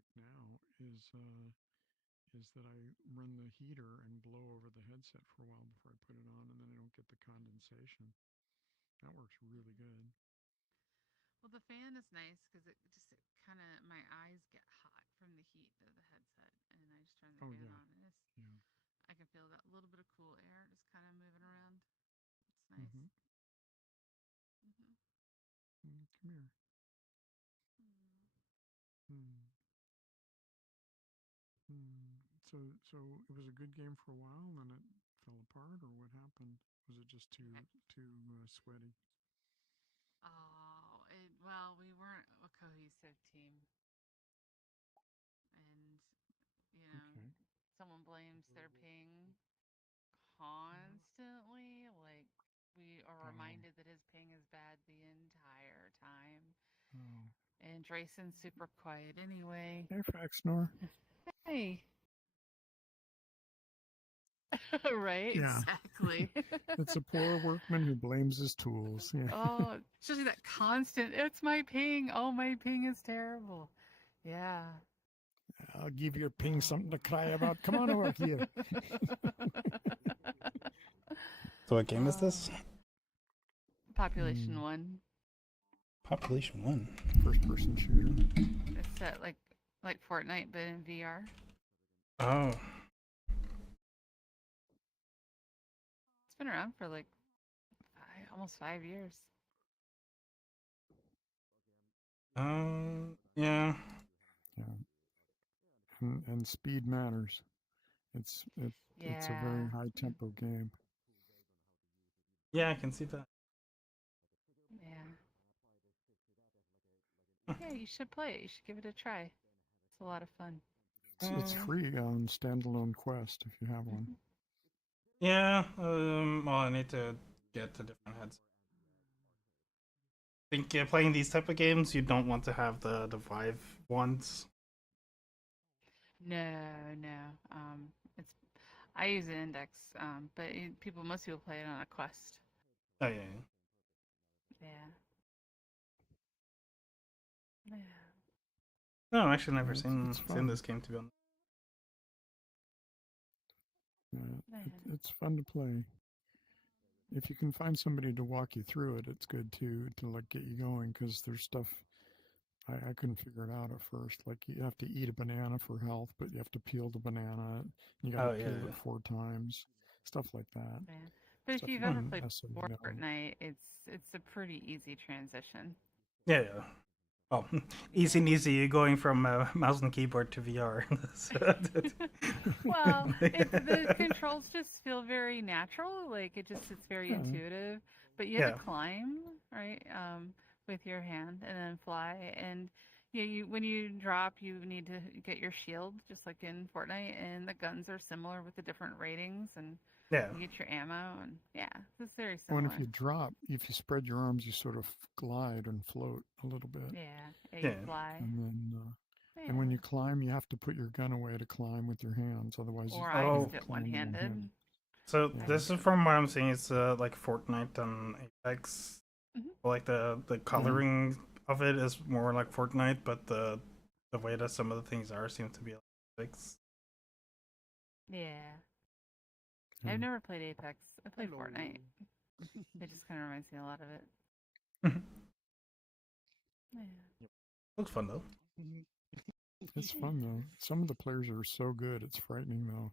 trick now is that I run the heater and blow over the headset for a while before I put it on, and then I don't get the condensation. That works really good. Well, the fan is nice because it just kind of my eyes get hot from the heat of the headset, and I just turn the Oh fan yeah, on, and yeah. I can feel that little bit of cool air just kind of moving around. It's nice. Mm-hmm. Mm-hmm. Come here. Mm. Mm. So it was a good game for a while, and then it fell apart, or what happened? Was it just too sweaty? Oh, well, we weren't a cohesive team, and you know, Okay. someone blames their ping constantly. Like we are Oh, reminded that his ping is bad the entire time. oh. And Drayson's super quiet anyway. Hey, PhaxeNor. Hey. Right, Yeah, exactly. it's a poor workman who blames his tools. Yeah. Oh, especially that constant, it's my ping. Oh, my ping is terrible. Yeah. I'll give your ping Oh. something to cry about. Come on over here. So what game is Oh. this? Population 1. Population 1. First person shooter. It's set like Fortnite, but in VR. Oh. It's been around for like almost 5 years. Yeah. Yeah. And speed matters. It's a very Yeah. high tempo game. Yeah, I can see that. Yeah. Yeah, you should play it. You should give it a try. It's a lot of fun. It's free on standalone Quest if you have one. Mm-hmm. Yeah, well, I need to get the different heads. I think playing these type of games, you don't want to have the Vive ones. No, no. It's I use an index, but most people play it on a Quest. Oh, yeah. Yeah. Yeah. No, I've actually never Yeah, seen it's seen fun. this game, to be honest. It's fun to play. If you can find somebody to walk you through it, it's good too to like get you going because there's stuff I couldn't figure it out at first. Like you have to eat a banana for health, but you have to peel the banana. You got to Oh, yeah. peel it 4 times. Stuff like that. Yeah. But if Stuff you've you ever wouldn't played necessarily know. Fortnite, it's a pretty easy transition. Yeah, yeah. Oh, easy and easy going from mouse and keyboard to VR. Well, the controls just feel very natural. Like it's very Yeah. intuitive. But you have to Yeah. climb, right? With your hand and then fly. And you when you drop, you need to get your shield, just like in Fortnite. And the guns are similar with the different ratings, and Yeah. you get your ammo. And yeah, it's very Well, and if similar. you drop, if you spread your arms, you sort of glide and float a little bit. Yeah, yeah, you Yeah. fly. And then, and when Yeah. you climb, you have to put your gun away to climb with your hands. Otherwise, Or you I Oh, just can't do it climb in one one-handed. hand. so I Yeah. this just is do from what I'm seeing. It's like Fortnite and Apex. it. Like the Yeah. coloring of it is more like Fortnite, but the way that some of the things are seem to be like Apex. Yeah. Yeah. I've never played Apex. I played Fortnite. It just kind of reminds me a lot of it. Yeah. Looks fun though. It's fun though. Some of the players are so good. It's frightening though.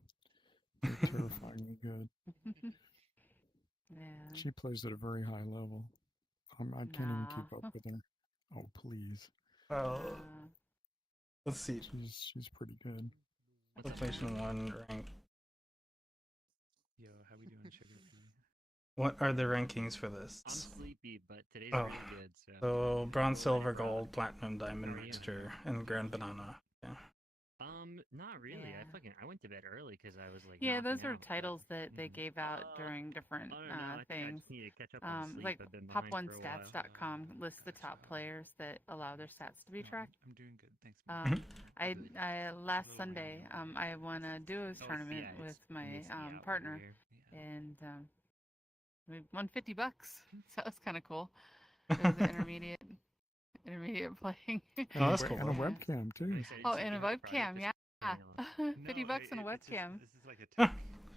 They're terrifyingly good. Yeah. She plays at a very high level. I can't even keep up Nah. with her. Oh please, Uh, Let's see. she's pretty good. What's up, yeah. everybody? PlayStation 1 rank. Yo, how we doing, Sugar Pea? What are the rankings for this? I'm sleepy, but today's Oh, pretty good. So so bronze, we'll let silver, it rock. gold, platinum, diamond, How are you? master, and grand banana. Yeah. Not really. Yeah. I went to bed early because I was like Yeah, knocking those are out. titles that they gave out during different I don't know. I think I things. just need to catch up on sleep. Like I've been behind for a while. pop1stats.com lists the top players that allow their stats to be tracked. I'm doing good, thanks. Man. I last Sunday I won a duos tournament yeah, with it's my misty out over partner, here. and we won $50. So that was kind of cool. It was an intermediate. intermediate playing. Oh, that's And cool. a webcam too. They said Oh, it's and a secret project webcam, that's yeah. going on. $50 on a webcam. This is like a Huh. tech,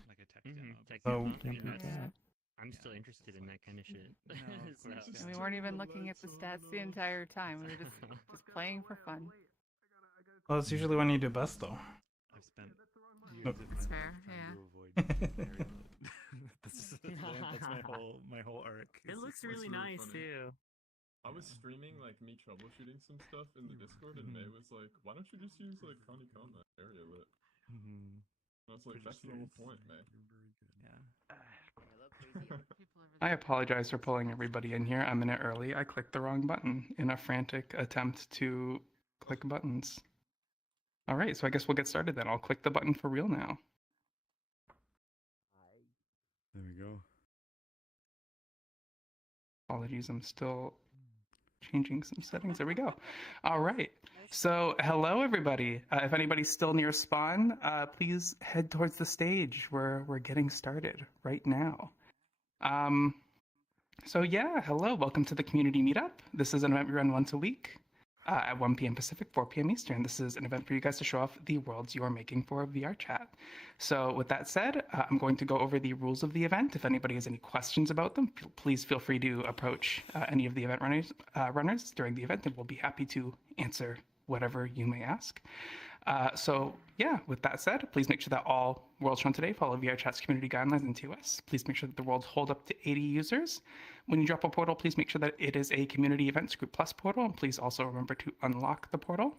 like a tech Mhm, demo. tech So- demo. Can't Yeah, beat that's- that. I'm still interested in that kind of shit. No, of So- course, And we weren't even looking at the stats the entire time. We were just playing for fun. Well, that's usually when you do best, though. I've spent years Oh. of my That's life fair, trying yeah. to avoid Mary mode. that's my whole arc. It is looks just- really really nice funny. too. I was streaming like me troubleshooting some stuff in the Discord, and May was like, "Why don't you just use like honeycomb area lit?" Mhm. And I was like, "That's the whole point, May." Yeah. I apologize for pulling everybody in here. I'm in it early. I clicked the wrong button in a frantic attempt to click buttons. All right, so I guess we'll get started then. I'll click the button for real now. There we go. Apologies, I'm still changing some settings. There we go. All right. So, hello everybody. If anybody's still near spawn, please head towards the stage. We're getting started right now. So yeah, hello. Welcome to the community meetup. This is an event we run once a week at 1 p.m. Pacific, 4 p.m. Eastern. This is an event for you guys to show off the worlds you are making for VRChat. So with that said, I'm going to go over the rules of the event. If anybody has any questions about them, please feel free to approach any of the event runners during the event, and we'll be happy to answer whatever you may ask. So yeah, with that said, please make sure that all worlds run today follow VRChat's community guidelines and TOS. Please make sure that the worlds hold up to 80 users. When you drop a portal, please make sure that it is a community events group plus portal, and please also remember to unlock the portal.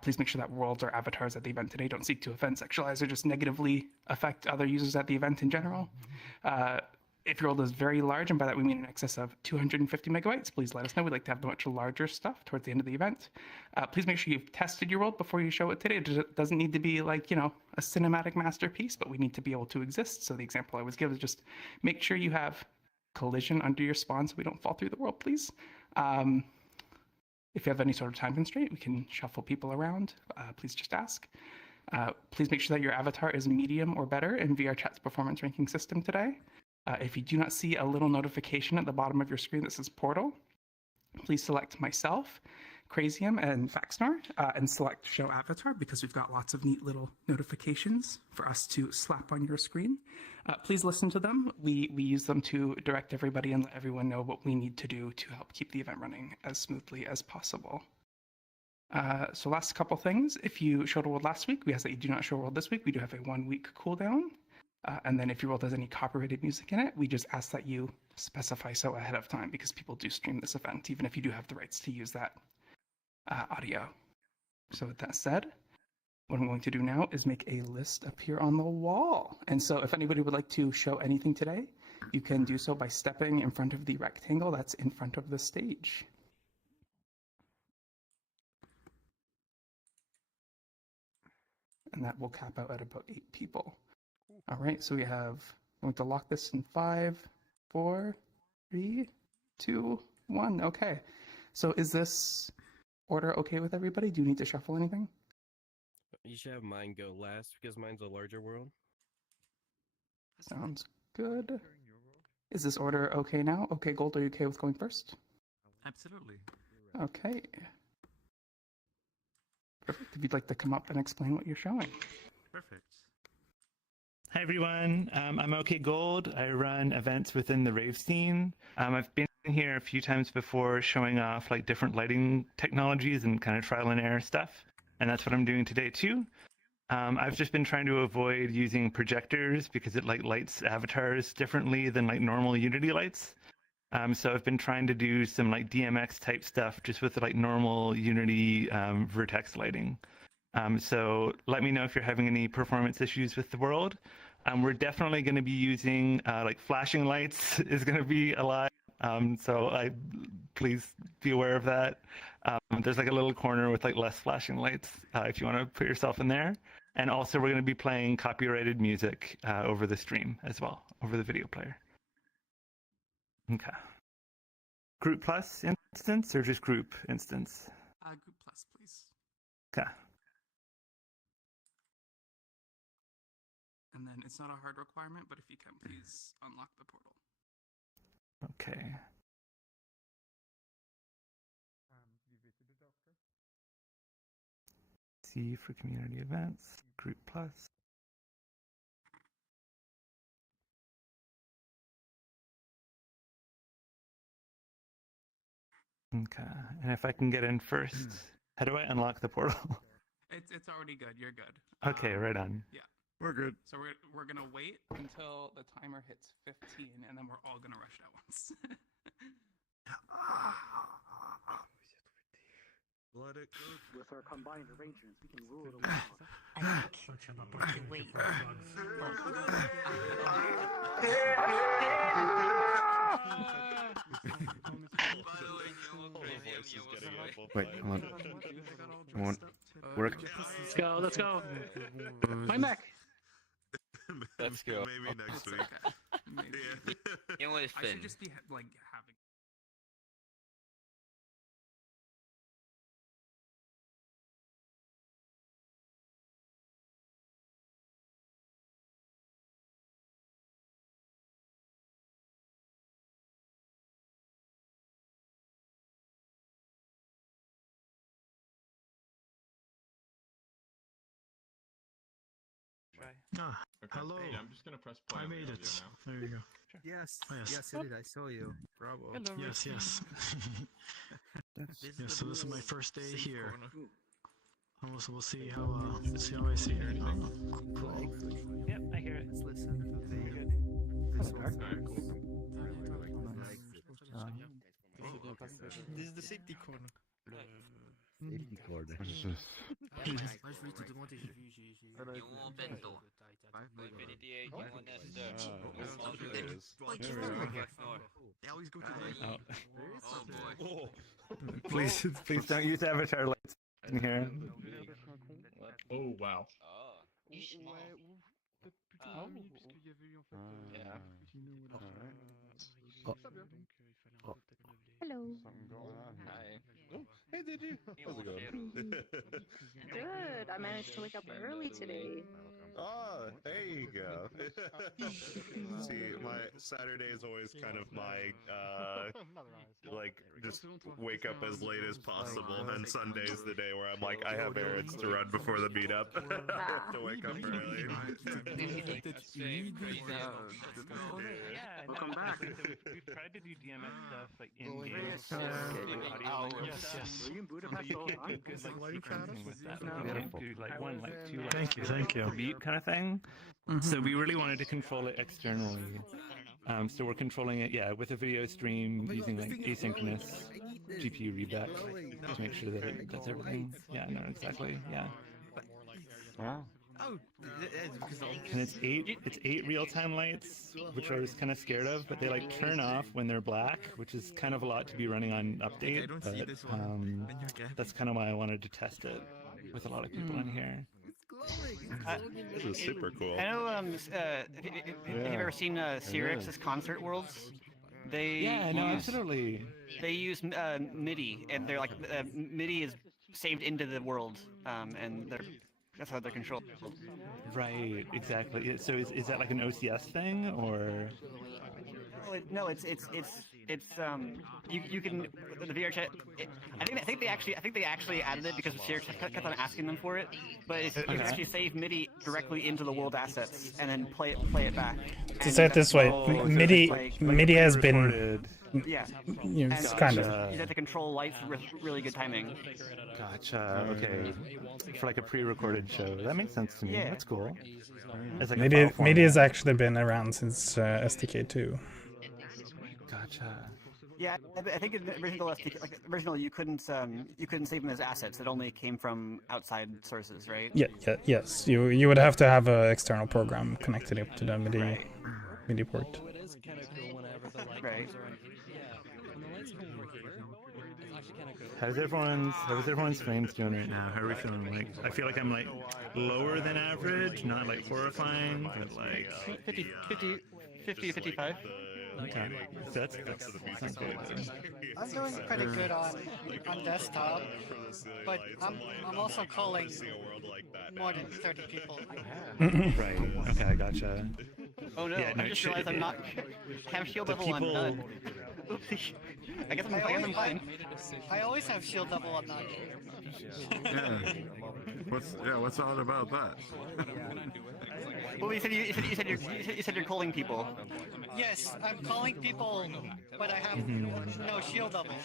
Please make sure that worlds or avatars at the event today don't seek to offend, sexualize, or just negatively affect other users at the event in general. If your world is very large, and by that we mean in excess of 250 megabytes, please let us know. We'd like to have the much larger stuff towards the end of the event. Please make sure you've tested your world before you show it today. It doesn't need to be like, a cinematic masterpiece, but we need to be able to exist. So the example I always give is just make sure you have collision under your spawn so we don't fall through the world, please. If you have any sort of time constraint, we can shuffle people around. Please just ask. Please make sure that your avatar is medium or better in VRChat's performance ranking system today. If you do not see a little notification at the bottom of your screen that says portal, please select myself, Crazium, and PhaxeNor, and select show avatar because we've got lots of neat little notifications for us to slap on your screen. Please listen to them. We use them to direct everybody and let everyone know what we need to do to help keep the event running as smoothly as possible. So last couple things, if you showed a world last week, we ask that you do not show a world this week. We do have a 1-week cooldown. And then if your world has any copyrighted music in it, we just ask that you specify so ahead of time because people do stream this event, even if you do have the rights to use that audio. So with that said, what I'm going to do now is make a list appear on the wall. And so if anybody would like to show anything today, you can do so by stepping in front of the rectangle that's in front of the stage. And that will cap out at about 8 people. All right, so we have, I'm going to lock this in 5, 4, 3, 2, 1. Okay, so is this order okay with everybody? Do you need to shuffle anything? You should have mine go last because mine's a larger world. Sounds good. Is this order okay now? Okay, Gold, are you okay with going first? Absolutely. Okay. Perfect. If you'd like to come up and explain what you're showing. Perfect. Hi everyone, I'm OK Gold. I run events within the rave scene. I've been here a few times before showing off like different lighting technologies and kind of trial and error stuff, and that's what I'm doing today too. I've just been trying to avoid using projectors because it like lights avatars differently than like normal Unity lights. So I've been trying to do some like DMX type stuff just with like normal Unity vertex lighting. So let me know if you're having any performance issues with the world. We're definitely going to be using like flashing lights is going to be a lot. So please be aware of that. There's like a little corner with like less flashing lights if you want to put yourself in there. And also we're going to be playing copyrighted music over the stream as well, over the video player. Okay. Group plus instance or just group instance? Group plus, please. Okay. And then it's not a hard requirement, but if you can, please unlock the portal. Okay. C for community events, group plus. Okay, and if I can get in first, how do I unlock the portal? It's already good. You're good. Okay, right on. Yeah. We're good. So we're gonna wait until the timer hits 15, and then we're all gonna rush it at once. Let it go. With our combined arrangements, we can rule it away. Wait. Wait, hold on. Come on. Work. Let's go. My neck. Let's go. Maybe next week. Yeah. I should just be like having. Okay. Hello. Yeah, I'm just gonna press play. I on the made audio it. now. There you go. Sure. Yes. Yes, I did. I saw you. Bravo. Hello, Yes. Yes. Yeah. So this is my first day here. We'll see how I see it. Yep, I hear it. Let's listen to the Alright, cool. This is the safety corner. Safety corner. They always go to the Please don't use avatar lights in here. Oh wow. Hello. Something going on here. Hi. Oh, hey, did you? How's it going? Good. I managed to wake up early today. Oh, there you go. See, my Saturday is always kind of my, like, just wake up as late as possible, and Sunday's the day where I'm like, I have errands to run before the meetup. I have to wake up early. Welcome back. We've tried to do DMS stuff like in game. Yes. Were you in Budapest all the time? Good sequencing with that. We have to do like 1, like 2, like Thank you. beat kind of thing. So we really wanted to control it externally. So we're controlling it, with a video stream using like asynchronous GPU readback to make sure that it does everything. Yeah, no, exactly. Yeah. Wow. Oh, And it's eight real-time lights, which I was kind of scared of, but they like turn off when they're black, which is kind of a lot to be running on update. But that's kind of why I wanted to test it with a lot of people in here. This is super cool. I know, have you ever seen Sirix's Concert Worlds? Absolutely. They use MIDI, and they're like, MIDI is saved into the world, and that's how they're controlled. Right, exactly. So is that like an OCS thing, or? No, it's you can the VRChat. I think they actually added it because Sirix kept on asking them for it, but you can actually save MIDI directly into the world assets and then play it back. To say it this way, MIDI has been. Yeah, It's kind of. You have to control lights with really good timing. Gotcha. Okay. For like a pre-recorded show, that makes sense to me. Yeah. That's cool. It's like MIDI has actually been around since SDK2. Gotcha. Yeah, I think in the original you couldn't save them as assets. It only came from outside sources, right? Yes. You would have to have an external program connected up to the MIDI port. Right. How's everyone's frames doing right now? How are we feeling? Like, I feel like I'm like lower than average, not like horrifying, but like 50 to 55. Okay, that's good. I'm doing pretty good on desktop, but I'm also calling more than 30 people. Right. Okay, I gotcha. Oh no! I just realized I'm not have shield level on none. I guess I'm fine. I always have shield level on none. What's odd about that? Well, you said you're calling people. Yes, I'm calling people, but I have no shield level.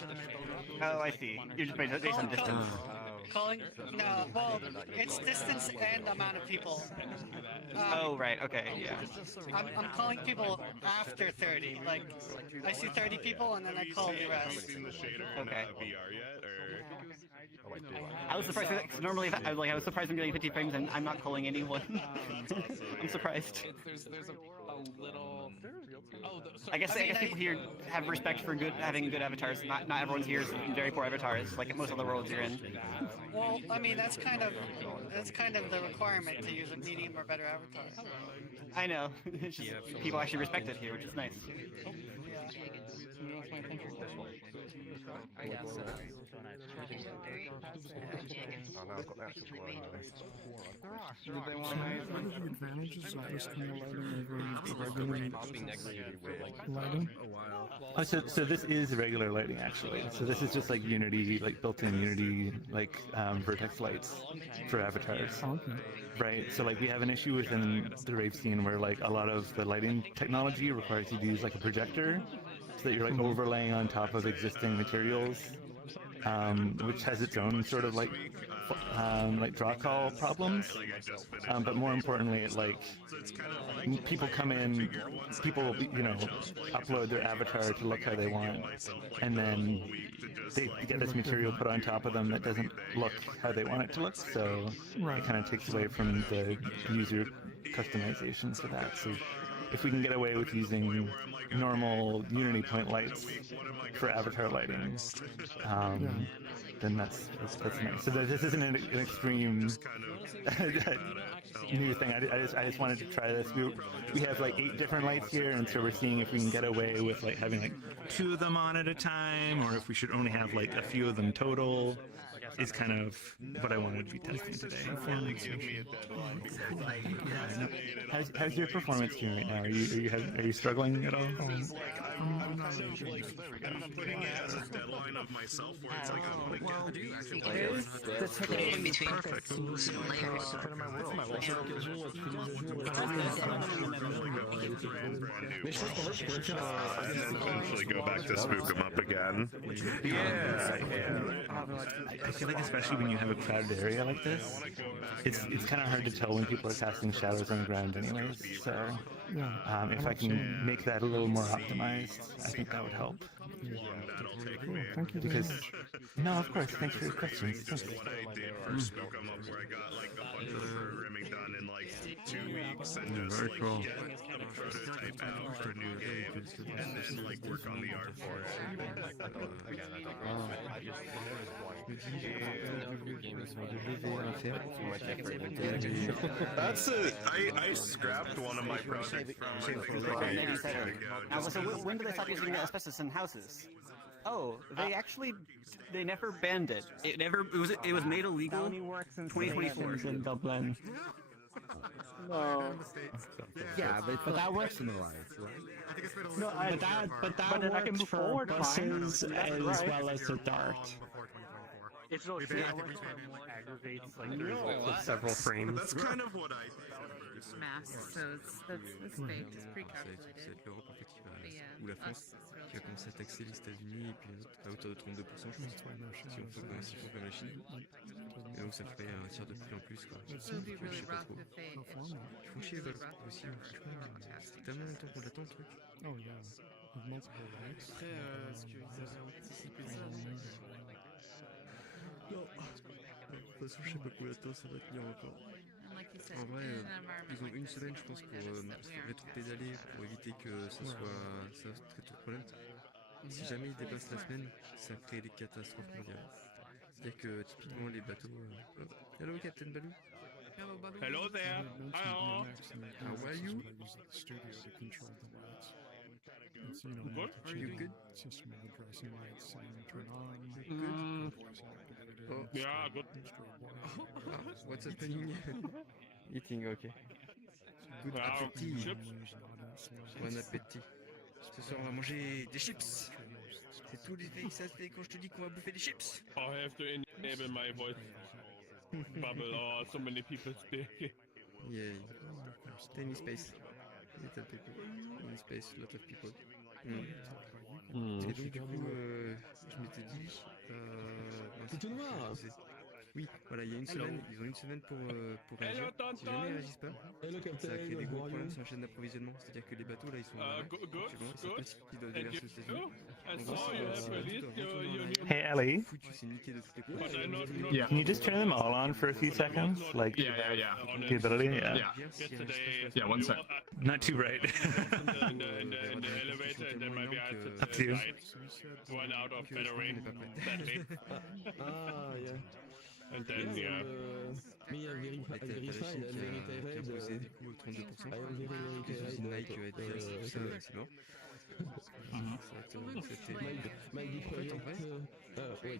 Oh, I see. You're just based on distance. Calling? No, well, it's distance and amount of people. Oh, right, okay, yeah. I'm calling people after 30. Like, I see 30 people and then I call the rest. Okay. VR yet, or? I was surprised because normally I was surprised I'm getting 50 frames and I'm not calling anyone. I'm surprised. There's a little. I guess people here have respect for having good avatars. Not everyone's here is very poor avatars, like most other worlds you're in. Well, I mean that's kind of the requirement to use a medium or better avatar. I know. It's just people actually respect it here, which is nice. What are the advantages of this kind of lighting over regular lighting? Oh, so this is regular lighting actually. So this is just like Unity, like built-in Unity, like vertex lights for avatars. Okay. Right. So like we have an issue within the rave scene where like a lot of the lighting technology requires you to use like a projector, so that you're like overlaying on top of existing materials, which has its own sort of like draw call problems. But more importantly, people come in, people upload their avatar to look how they want, and then they get this material put on top of them that doesn't look how they want it to look. So it kind of takes away from the user customization for that. So if we can get away with using normal Unity point lights for avatar lighting, then that's nice. So this isn't an extreme new thing. I just wanted to try this. We have like 8 different lights here, and so we're seeing if we can get away with like having like 2 of them on at a time, or if we should only have like a few of them total. Is kind of what I wanted to be testing today. How's your performance doing right now? Are you struggling at all? I'm not really good. A deadline of myself where it's like I want to get That's perfect. And then eventually go back to spook 'em up again. Yeah. I feel like especially when you have a crowded area like this, it's kind of hard to tell when people are casting shadows on the ground anyways. So if I can make that a little more optimized, I think that would help. Cool. Thank you. Because no, of course. Thanks for your questions. What I did for spook 'em up, where I got like a bunch of rimming done in like 2 weeks, and just like get a prototype out for new game, and then like work on the art for it. That's it. I scrapped one of my projects from like a year ago. So when did they stop using asbestos in houses? Oh, they never banned it. It was made illegal in 2024 in Dublin. No. Yeah, but that works in the riots, right? No, but that works for buses as well as the dart. It's really aggravates like there's several frames. That's kind of what I Mass, so it's baked, it's pre-calculated. C'est l'Europe en fait ou la France qui va commencer à taxer les États-Unis et puis les autres à hauteur de 32% je pense. Si on fait comme la Chine. Et donc ça ferait un tiers de prix en plus quoi. Je sais pas trop. Ils font chier aussi. C'est tellement longtemps qu'on l'attend le truc. Après, est-ce qu'ils avaient anticipé ça? Non. De toute façon, je sais pas combien de temps ça va tenir encore. En vrai, ils ont 1 semaine, je pense, pour rétro-pédaler, pour éviter que ça crée tout le problème. Si jamais ils dépassent la semaine, ça crée des catastrophes mondiales. C'est-à-dire que typiquement les bateaux. Hello, Captain Baloo. Hello there. Hello. How are you? Good? You good? System of addressing lights and turn on. Oh. Yeah, good. What's happening? Eating, okay. Good appétit. Bon appétit. Ce soir, on va manger des chips. C'est tout l'effet que ça fait quand je te dis qu'on va bouffer des chips. I have to enable my voice. bubble or so many people speaking. Yeah, tiny space. Little people. In space, lot of people. Et donc du coup, je m'étais dit... C'est tout noir. Oui, voilà, il y a une semaine, ils ont une semaine pour réagir. Si jamais ils réagissent pas, ça va créer des gros problèmes sur la chaîne d'approvisionnement. C'est-à-dire que les bateaux là, ils sont en arrêt. Actuellement, ils savent pas s'ils doivent déverser aux États-Unis. En gros, si les bateaux doivent retourner en arrêt, Hey Ellie, foutu, c'est niqué de toutes les couleurs. can you just turn them all on for a few seconds? Like, the ability? Yeah, 1 sec. Not too bright. In the elevator, and then maybe I had to Up to you. run out of battery, sadly. And then, yeah. Mais il y a Verify, qui a posé du coup 32%. Les usines Nike, Adidas, tout ça, c'est mort. C'était... En fait, en vrai,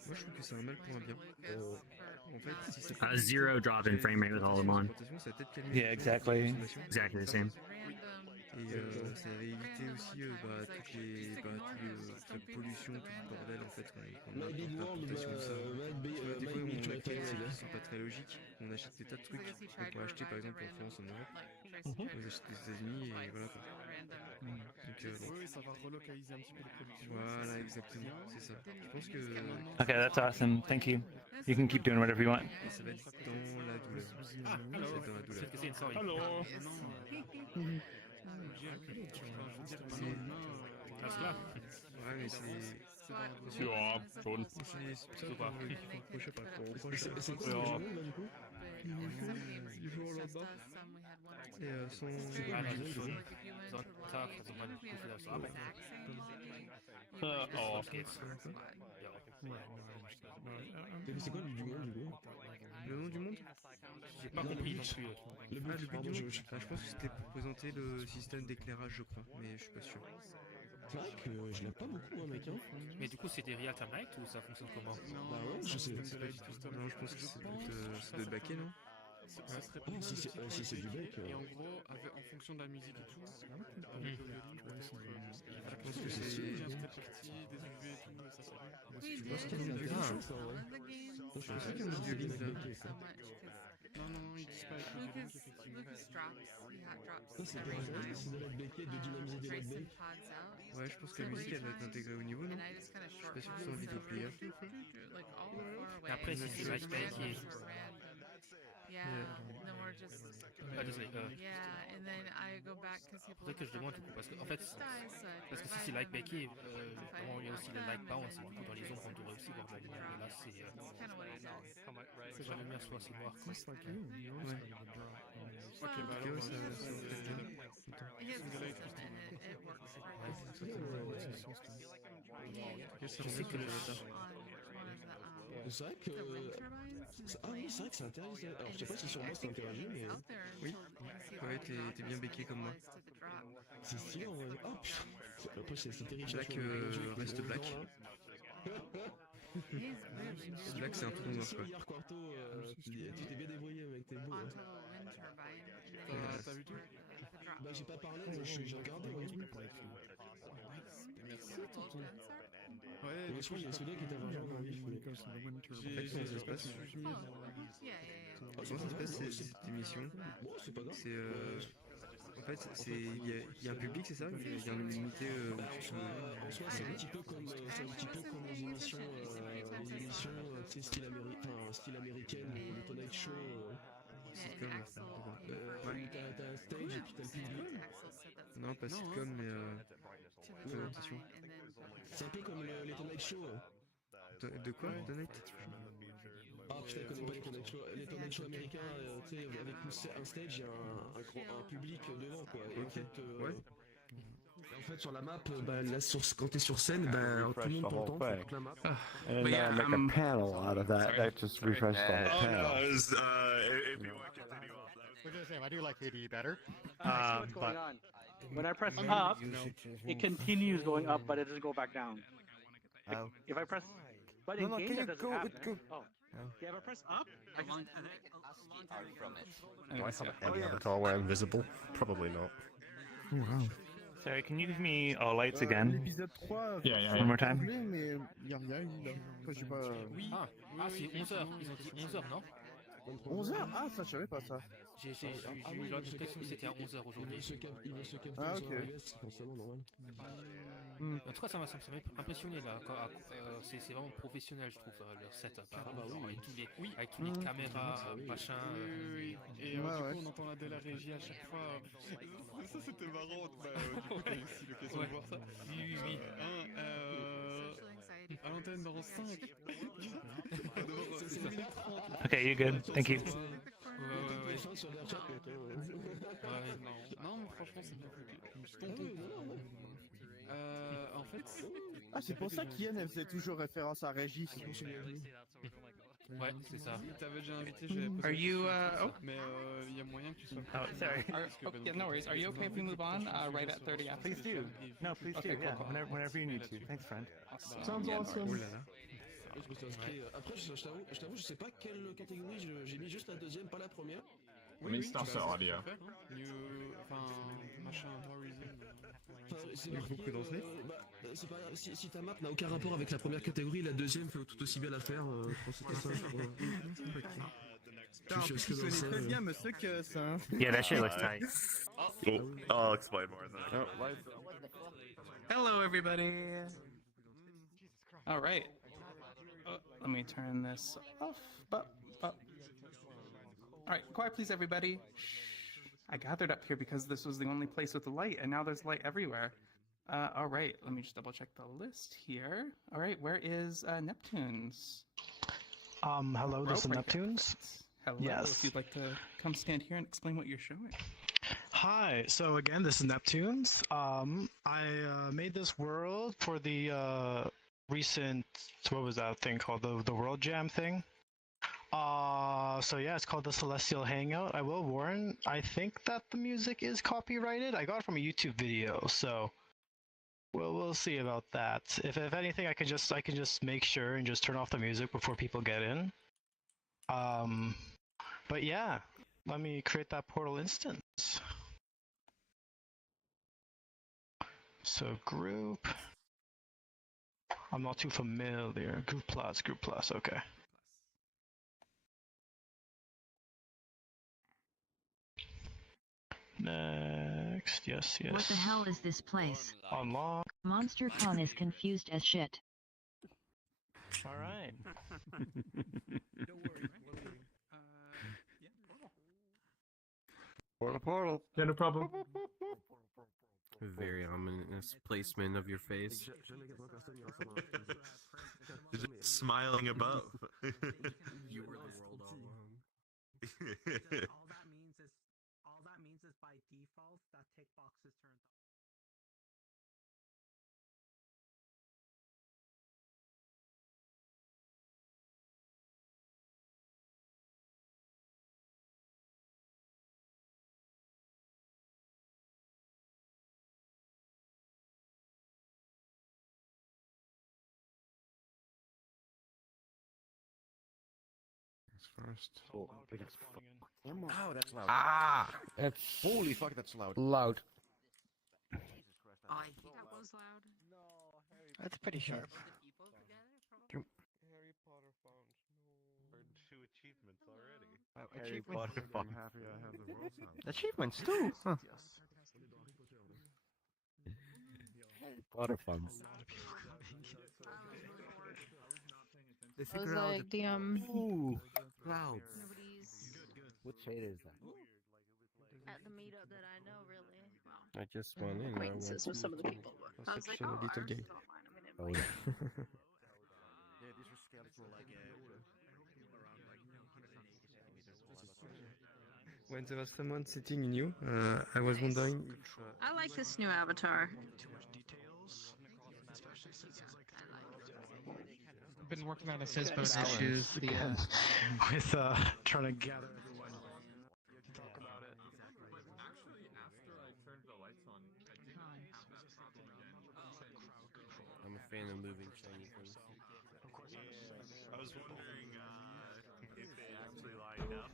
moi je trouve que c'est un mal pour un bien. En fait, si ça Zero drop in frame rate with all of them on. Ça va peut-être calmer Yeah, exactly. Exactly the same. Et ça avait évité aussi toute la pollution, tout le bordel en fait qu'on a pour l'importation de ça. Des fois on achète des trucs qui sont pas très logiques, on achète des tas de trucs qu'on pourrait acheter par exemple en France, en Europe, on les achète aux États-Unis et voilà quoi. Donc ça va relocaliser un petit peu la production. Voilà, exactement, c'est ça. Je pense que... Okay, that's awesome. Thank you. You can keep doing whatever you want. Ça va être dans la douleur. Ça va être dans la douleur. Hello. Ouais, mais c'est... Ja, schon. Super. C'est quoi le jeu, là, du coup? Il faut là-bas. Et son... Oh. C'est quoi le du monde, du coup? Le nom du monde? J'ai pas compris non plus. Le but du monde, je pense que c'était pour présenter le système d'éclairage, je crois, mais je suis pas sûr. C'est vrai que je l'aime pas beaucoup, moi, mec. Mais du coup, c'est des real time light ou ça fonctionne comment? Bah ouais, je sais. Non, je pense que c'est de baquer, non? Si c'est du bac. Et en gros, en fonction de la musique et tout, je pense que c'est... des parties, des UV et tout, et ça s'allume. Je pense qu'il y a des choses, ça, ouais. Je pense qu'il y a une violine, là. Non, ils disent pas avec le violin, effectivement. C'est de la béquée, de dynamiser des bake. Ouais, je pense que la musique, elle va être intégrée au niveau, non? Je suis pas sûr que c'est en vidéo player. Et après, si c'est like backé. Yeah, and then we're just. Désolé. Yeah, and then I go back because people. C'est vrai que je demande du coup parce que en fait, parce que si c'est like backé, il y a aussi le like bounce et du coup dans les ombres on devrait aussi voir de la lumière. Mais là c'est la lumière soit assez noire. Ouais. Ok, bah alors ça va peut-être bien. Je sais que c'est vrai que... Ah oui, c'est vrai que c'est intéressant. Alors, je sais pas si sur moi c'est interagi, mais... Oui, ouais, t'es bien béqué comme moi. C'est stylé en vrai. Oh putain. Après, c'est terrible. Black reste black. Black, c'est un trou noir, quoi. Hier, Quarto, tu t'es bien débrouillé avec tes mots. T'as vu tout? Bah, j'ai pas parlé, j'ai regardé, ouais. Merci, tonton. Ouais, je crois qu'il y a celui qui était argent dans la vie. En fait, comment ça se passe? Comment ça se passe cette émission? C'est pas grave. C'est en fait, il y a un public, c'est ça? Il y a une limité. En soi, c'est un petit peu comme les émissions, tu sais, style américaine, le Tonight Show. Sitcom. T'as un stage et puis t'as le public. Non, pas sitcom, mais présentation. C'est un peu comme les Tonight Show. De quoi? Tonight? Ah putain, je connais pas les Tonight Show. Les Tonight Show américains, tu sais, avec un stage, il y a un public devant, quoi. Et en fait, ouais. En fait, sur la map, bah, là, quand t'es sur scène, bah, tout le monde t'entend sur toute la map. And yeah, make a panel out of that. That just refreshed the whole panel. If you want to continue off that. I do like AD better. What's going on? When I press up, it continues going up, but it doesn't go back down. If I press, but in game it doesn't happen. Oh. Yeah, if I press up, I can from it. Do I have any avatar where I'm visible? Probably not. Oh, wow. Sorry, can you give me all lights again? L'épisode 3, Yeah. One more time. mais il n'y a rien eu là. Enfin, j'ai pas... Oui. Ah, c'est 11h. Ils ont dit 11h, non? 11h? Ah, ça, je savais pas ça. J'ai eu la notification que c'était à 11h aujourd'hui. Il veut se capter Ah, sur ok. un guest, c'est forcément normal. En tout cas, ça m'a impressionné là. C'est vraiment professionnel, je trouve, leur setup. Ah bah oui. Avec tous les caméras, machin. Oui. Et du coup, on entend de la régie à chaque fois. Ça, c'était marrant. Du coup, t'as eu aussi l'occasion de voir ça. Oui. À l'antenne dans 5. Okay, you're good. Thank you. Ouais. Non, mais franchement, c'est bien foutu. En fait. Ah, c'est pour ça qu'Ian, elle faisait toujours référence à Régis. Ouais, c'est ça. T'avais déjà invité, j'avais Are you, mais il y a moyen que tu sois. Oh, sorry. Yeah, no worries. Are you okay if we move on right at 30 after? Please do. No, please Okay, do. Yeah, cool. whenever you need to. Thanks, friend. Sounds awesome. Oh là là. Je me suis inscrit. Après, je t'avoue, je sais pas quelle catégorie j'ai mis juste la deuxième, pas la première. Oui, starter earlier. Machin, Horizon. C'est marqué, c'est pas grave. Si ta map n'a aucun rapport avec la première catégorie, la deuxième fait tout aussi bien l'affaire. Je pense que c'était ça. Tu connais très bien Monsieur Cuss, hein. Yeah, that shit looks tight. I'll explain more in the next Hello, everybody. All right. Let me turn this off. All right, quiet, please, everybody. Shh. I gathered up here because this was the only place with the light, and now there's light everywhere. All right, let me just double check the list here. All right, where is Neptunes? Hello, this is Right here. Neptunes. Hello, Yes. if you'd like to come stand here and explain what you're showing. Hi, so again, this is Neptunes. I made this world for the recent, what was that thing called? The World Jam thing? So yeah, it's called the Celestial Hangout. I will warn, I think that the music is copyrighted. I got it from a YouTube video, so we'll see about that. If anything, I can just make sure and just turn off the music before people get in. But yeah, let me create that portal instance. So group. I'm not too familiar. Group plus, okay. Next, yes. What the hell is this place? Unlock. MonsterCon is confused as shit. All right. Portal. Yeah, no problem. Very ominous placement of your face. Just smiling above. You were the world all along. All that means is by default that tick box is turned on. First. Oh, that's loud. Ah! That's holy fuck, that's loud. Loud. Oh, I think that was loud. That's pretty sharp. Harry Potter found two achievements already. Harry Potter found. I'm happy I have the world sound. Achievements too. Huh. Harry Potter funds. I was like, damn. Ooh, clouds. What shade is that? At the meetup that I know, really. I just went in. Acquaintances with some of the people. I was like, oh, a little gay. Oh, yeah. Yeah, these are skeletal like When there was someone sitting in you, I was wondering if. I like this new avatar. I've been working on a FISBO issues with trying to gather everyone to talk about it. Actually, after I turned the lights on, I didn't have that problem again. I'm a fan of moving shiny things. I was wondering if they actually lined up.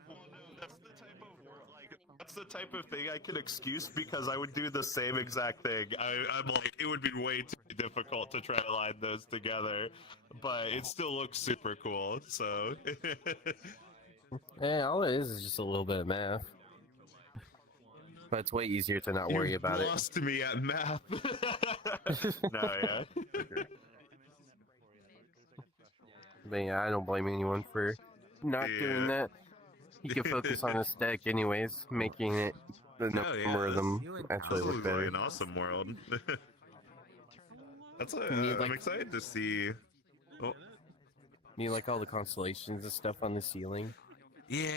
Unfortunately, that's the type of like that's the type of thing I can excuse because I would do the same exact thing. I'm like, it would be way too difficult to try to line those together, but it still looks super cool. So. Yeah, all it is just a little bit of math. But it's way easier to not worry about it. You lost me at math. No, yeah. But yeah, I don't blame anyone for not doing that. He can focus on his deck anyways, making it the number of them actually look better. An awesome world. That's I'm excited to see. Oh. You like all the constellations and stuff on the ceiling? Yeah,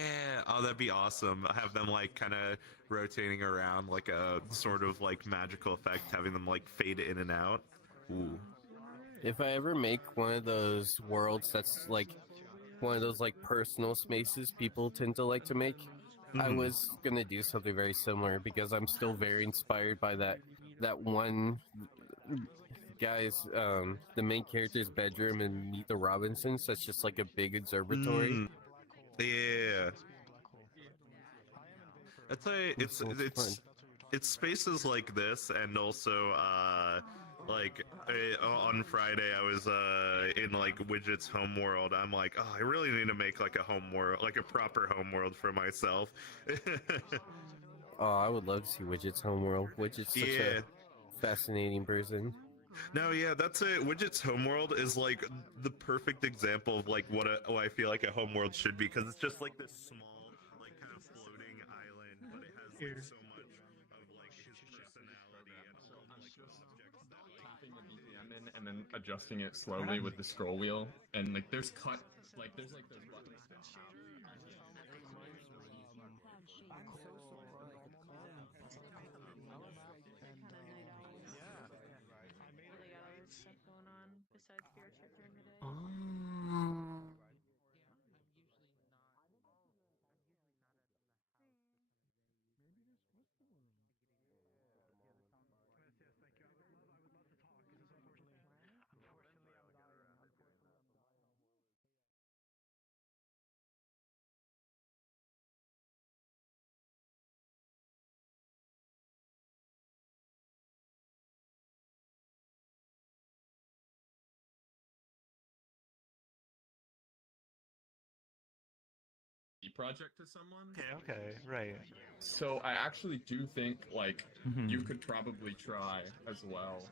oh, that'd be awesome. Have them like kind of rotating around like a sort of like magical effect, having them like fade in and out. Ooh. If I ever make one of those worlds that's like one of those like personal spaces people tend to like to make, I was gonna do something very similar because I'm still very inspired by that one guy's the main character's bedroom in Meet the Robinsons. That's just like a big observatory. Yeah. I'd say it's spaces like this, and also like on Friday I was in like Widget's homeworld. I'm like, oh, I really need to make like a homeworld, like a proper homeworld for myself. Oh, I would love to see Widget's homeworld. Widget's such a fascinating person. No, yeah, that's it. Widget's homeworld is like the perfect example of like what I feel like a homeworld should be, because it's just like this small, like kind of floating island, but it has like so much of like his personality and all of like the objects that like tapping the BPM in and then adjusting it slowly with the scroll wheel, and like there's those buttons. Project to someone. Okay, right. So I actually do think like you could probably try as well.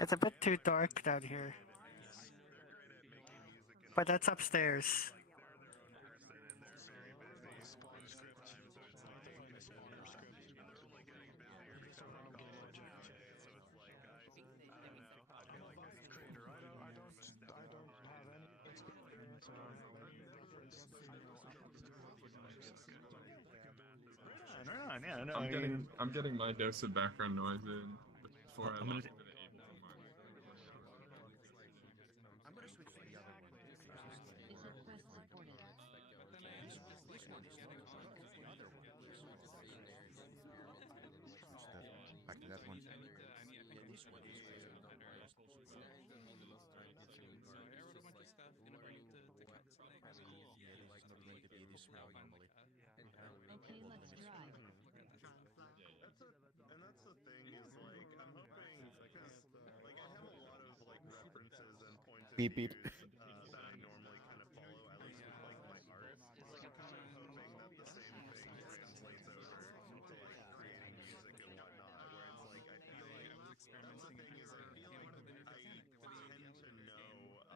It's a bit too dark down here. But that's upstairs. fine. Yeah, no, I'm getting my dose of background noise in before I I'm gonna log into the Ableton Mark. I'm gonna switch to the other one. Back to that one. That's the thing is like I'm hoping because like I have a lot of like references and points of Beep, views beep. that I normally kind of follow, at least with like my art. So I'm kind of hoping that the same thing translates over to like creating music and whatnot, where it's like I feel like that's the thing is I feel like I tend to know what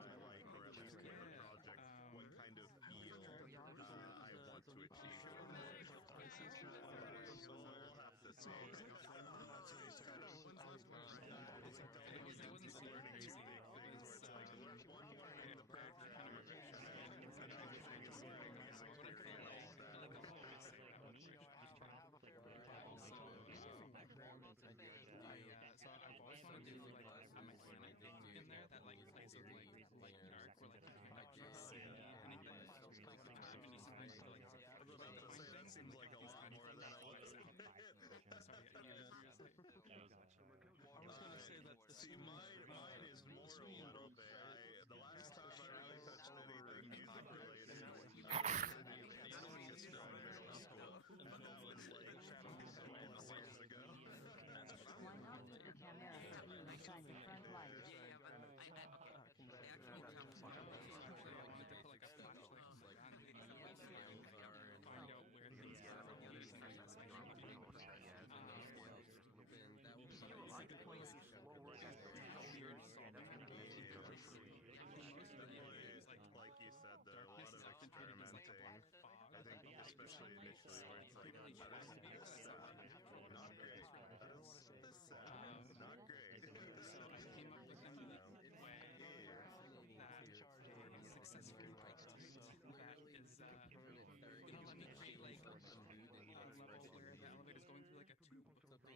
I like, or at least with a project, what kind of feel I want to achieve with it. So we'll have to see. It's kind of learning two big things where it's like one learning the programming and the other thing is learning music theory and all of that. So I've always wanted to do like a mechanic in there that like plays with like dark or like images and anything that feels kind of like reminiscent of like That seems like a lot more than I was. I was gonna say that the mine is more a little bit. The last time I really touched anything music related was orchestra in middle school, and that was like almost years ago. Line up to the camera inside the front light. Like you said, there are a lot of experimenting. I think especially initially where it's like not great. Not great. So I came up with a neat way that successfully processed that is gonna let me create like a level where the elevator's going through like a tube, and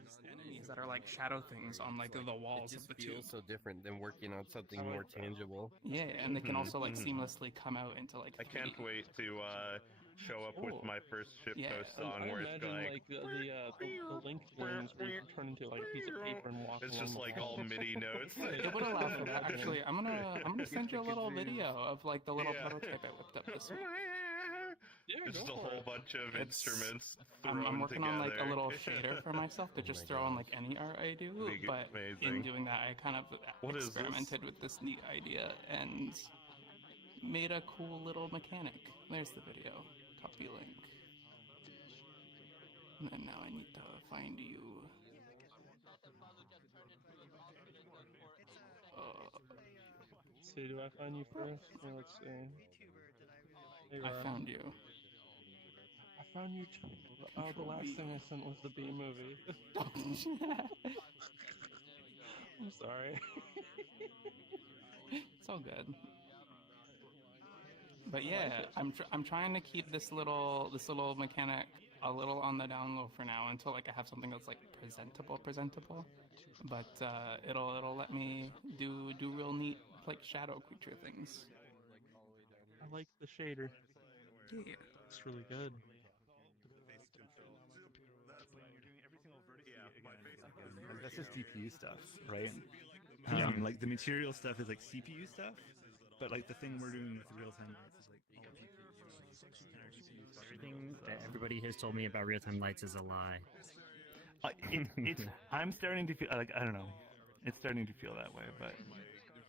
there's enemies that are like shadow things on like the walls It of just the feels tube. so different than working on something more tangible. Yeah, and they can also like seamlessly come out into like. I can't wait to show up with my first shitpost song I where it's imagine like the link games where you can turn into like a piece of paper and walk it's along just the like wall. all MIDI notes. It would allow for that. Actually, I'm gonna send you a little video of like the little prototype I whipped up this week. It's just a whole bunch of instruments thrown I'm working on like a little together. shader for myself to just throw on like any art I do, but in doing that I kind of experimented with this neat idea and made a cool little mechanic. There's the video. Copy link. And then now I need to find you. Let's see, do I find you first? Well, let's see. Hey, I Rob. found you. I found you too. Oh, the last thing I sent was the B movie. I'm sorry. It's all good. But yeah, I'm trying to keep this little mechanic a little on the down low for now until like I have something that's like presentable. But it'll let me do real neat like shadow creature things. I like the shader. Yeah, it's really good. Like, that's just GPU stuff, right? Yeah, like the material stuff is like CPU stuff, but like the thing we're doing with real-time lights is like all GPU. Everything that everybody has told me about real-time lights is a lie. I'm starting to feel like, I don't know, it's starting to feel that way, but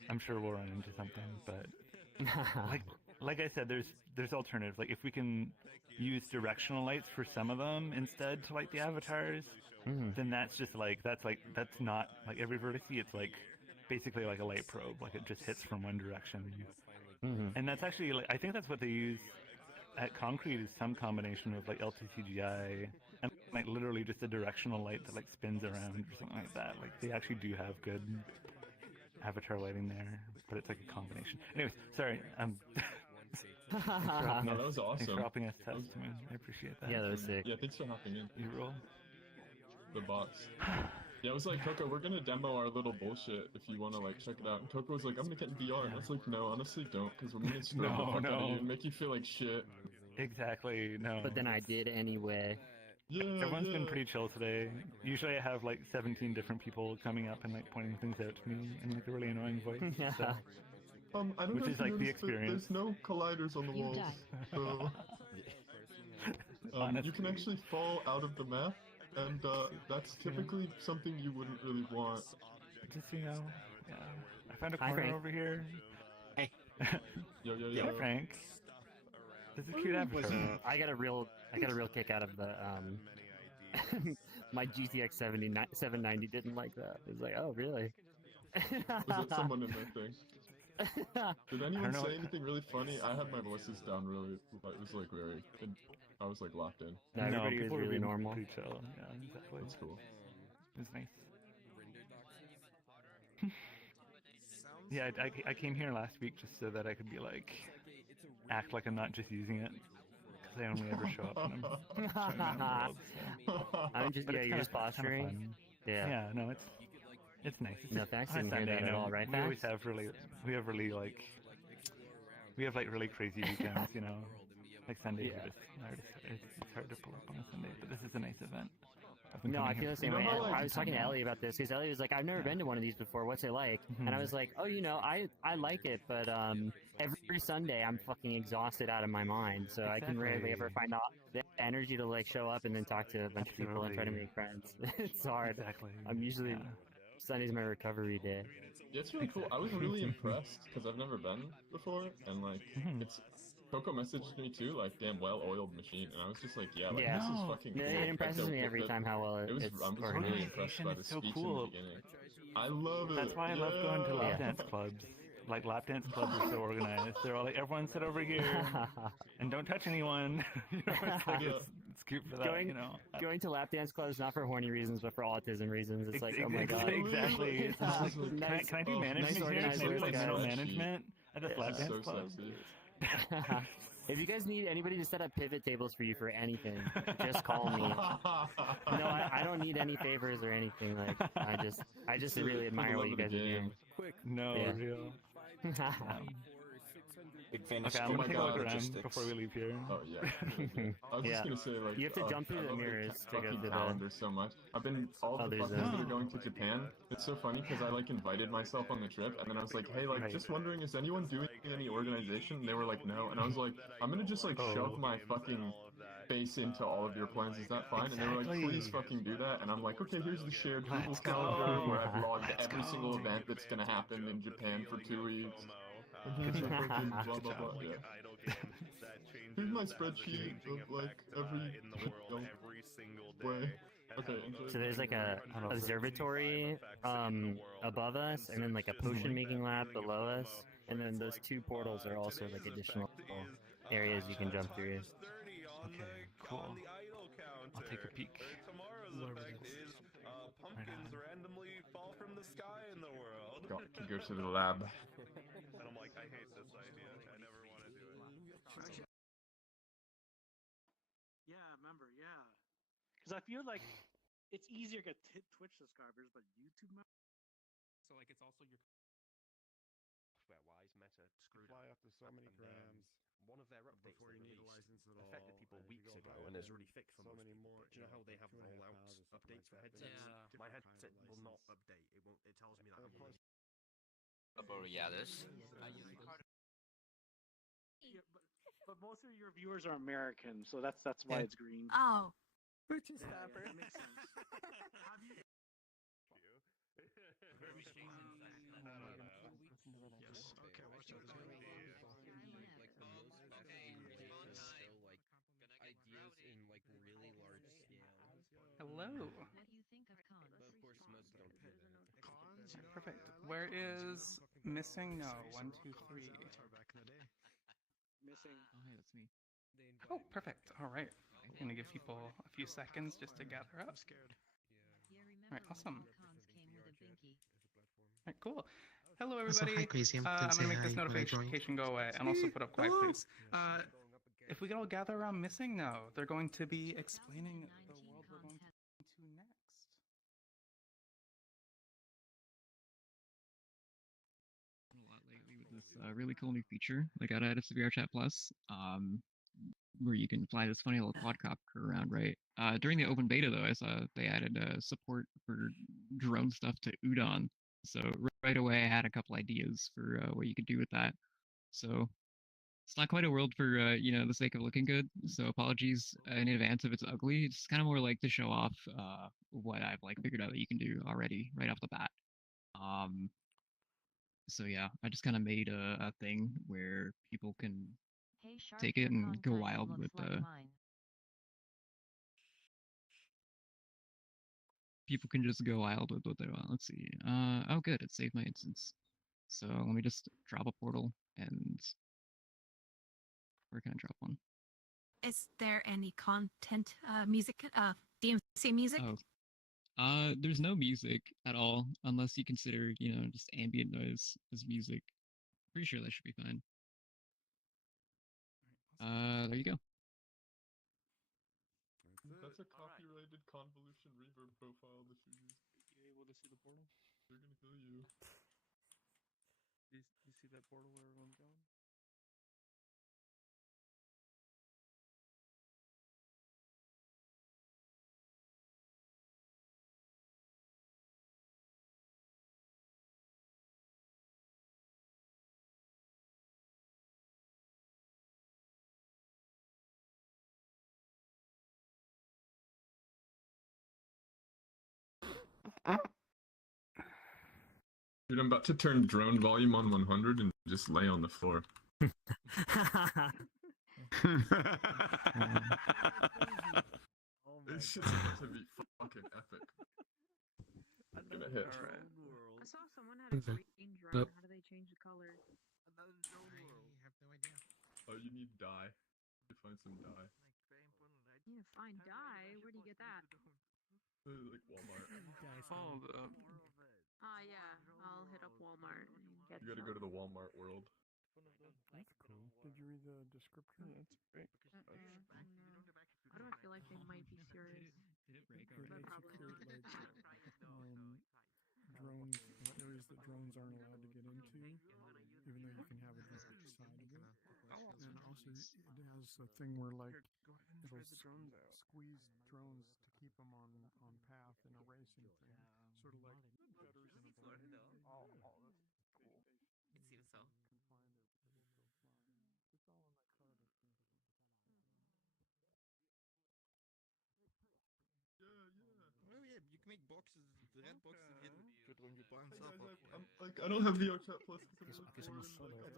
I'm sure we'll run into something. But like I said, there's alternatives. Like if we can use directional lights for some of them instead to light the avatars, then that's not like every vertice. It's like basically like a light probe. Like it just hits from one direction. And that's actually like, I think that's what they use at Concrete, is some combination of like LTCGI and like literally just a directional light that like spins around or something like that. Like they actually do have good avatar lighting there, but it's like a combination. Anyways, sorry. No, that was Thanks awesome. for helping us test. I mean, I appreciate that. Yeah, that was sick. Yeah, thanks for hopping in. You roll. The bots. Yeah, I was like, Coco, we're gonna demo our little bullshit if you wanna like check it out. And Coco was like, I'm gonna get in VR. And I was like, no, honestly, don't, because I'm gonna screw the fuck out of you and make you feel like shit. Exactly. No. But then I did anyway. Yeah. Everyone's been pretty chill today. Usually I have like 17 different people coming up and like pointing things out to me in like a really annoying voice. So. I don't Which know is if you like the noticed, but experience. there's no colliders on the walls. So you can actually fall out of the map, and that's typically something you wouldn't really want. Just, you know, yeah. I found a Hi, corner Frank. over here. Hey. Yo. Yeah, Frank. This is a cute avatar. I got a real kick out of the my GTX 790 didn't like that. It was like, oh really? Was it someone in that thing? Did anyone say anything really funny? I had my voices down really. It was like very. I was like locked in. No, everybody was really normal. Pretty chill. Yeah, exactly. That's cool. It was nice. Yeah, I came here last week just so that I could be like, act like I'm not just using it. Because I only ever show up when I'm showing around the world, so. I'm just, But yeah, it's you're kinda just posturing. fun. Yeah. Yeah, no, it's nice. It's No, just Fax on a didn't hear Sunday, that you at know, all, right, we always Fax? have really really crazy weekends, you know. Like Sundays Yeah. are just it's hard to pull up on a Sunday, but this is a nice event. No, I feel the same way. I was talking to Ellie Ellie about this because Ellie was like, "I've never been to one of these before. What's it like?" And I was like, "Oh, you know, I like it, but every Sunday I'm fucking exhausted out of my mind, so I can rarely ever find the energy to like show up and then talk to a bunch of people and try to make friends. It's hard. Exactly. I'm usually Sunday's my recovery day." Yeah, it's really cool. I was really impressed because I've never been before, and like it's. Coco messaged me too, like damn well-oiled machine, and I was just like, yeah, like this is fucking cool. It impresses like, me every time how well it's I'm just really impressed by the so speech cool. in the beginning. I love it. That's why I love going to lap dance clubs. Like lap dance clubs are so organized. They're all like, everyone sit over here and don't touch anyone. You know, it's like it's cute for that. Going, you know, going to lap dance clubs not for horny reasons but for autism reasons. It's like, oh my god. Exactly. It's like, can I do management here? Can I do like middle management at this lap dance club? If you guys need anybody to set up pivot tables for you for anything, just call me. No, I don't need any favors or anything. Like I just really admire what you guys are doing. Quick, no, real. Big fan Okay, I'm gonna take a look around before we leave here. Oh yeah. I was just gonna say like you have to jump through the mirrors to go to the calendar so much. I've been all the fuckers that are going to Japan. It's so funny because I like invited myself on the trip and then I was like, hey, like just wondering, is anyone doing any organization? And they were like, no. And I was like, I'm gonna just like shove my fucking face into all of your plans. Is that fine? And they were like, please fucking do that. And I'm like, okay, here's the shared Google calendar where I've logged every single event that's gonna happen in Japan for 2 weeks. Blah, blah, blah. Yeah. Here's my spreadsheet of like every single way. Okay. So there's like a observatory above us, and then like a potion making lab below us, and then those two portals are also like additional areas you can jump through. Okay, cool. I'll take a peek. Pumpkins randomly fall from the sky in the world. Got to go to the lab. And I'm like, I hate this idea. I never want to do it. Yeah, remember, yeah. Because I feel like it's easier to get Twitch subscribers, but YouTube. So like it's also your software-wise Meta screwed fly up to so many grams. One of their updates before you need a license at all. affected people and weeks you go ago, higher, and it's really fixed for so most many people. more. Do you know how they have 2,500 rollouts or something updates for like that. headsets? Yeah. My Different headset kind of will not license. update. It won't. It tells me that I'm plus- Yeah, but most of your viewers are American, so that's why it's green. Oh. Booty stopper. That makes sense. Have you? Yes. Okay, watch out. Hello. What do you think of cons? But of course, most don't do that. Perfect. Where is missing? No, 1, 2, 3. Missing. Oh, hey, that's me. Oh, perfect. All right. I'm gonna give people a few seconds just to gather up. I'm scared. Yeah, remember All right, awesome. when cons came with a binky? All right, cool. Hello, Also, everybody. hi, Crazy. I'm Say gonna make hi this when I join. notification go away and also put up quiet, please. If we could all gather around Missing now, they're going to be explaining the world we're going to next. A lot lately with this really cool new feature they got added to VRChat Plus, where you can fly this funny little quadcopter around, right? During the open beta, though, I saw they added support for drone stuff to Udon. So right away, I had a couple ideas for what you could do with that. So it's not quite a world for the sake of looking good. So apologies in advance if it's ugly. It's kind of more like to show off what I've figured out that you can do already right off the bat. So yeah, I just kind of made a thing where people can take it and go wild with people can just go wild with what they want. Let's see. Oh good, it saved my instance. So let me just drop a portal and where can I drop one? Is there any content, music, DMC music? Oh. There's no music at all, unless you consider, just ambient noise as music. Pretty sure that should be fine. There you go. That's a copyrighted convolution reverb profile that you use. You able to see the portal? They're gonna kill you. You see that portal where everyone's going? Dude, I'm about to turn drone volume on 100 and just lay on the floor. This shit's about to be fucking epic. I'm gonna hit. I saw someone had a green drone. How do they change the color? I have no idea. Oh, you need dye. You find some dye. You need to find dye. Where do you get that? Like Walmart. Follow the. Yeah. I'll hit up Walmart and get. You gotta go to the Walmart world. That's cool. Did you read the description? That's great. Why do I feel like they might be serious? But probably not. Drones, areas that drones aren't allowed to get into, even though you can have a drone inside of it. And also, it has a thing where it'll squeeze drones to keep them on path in a racing thing, sort of like gutters in a barn. Oh, that's cool. It seems so. Oh yeah, you can make boxes, red boxes again. I don't have VRChat Plus. It's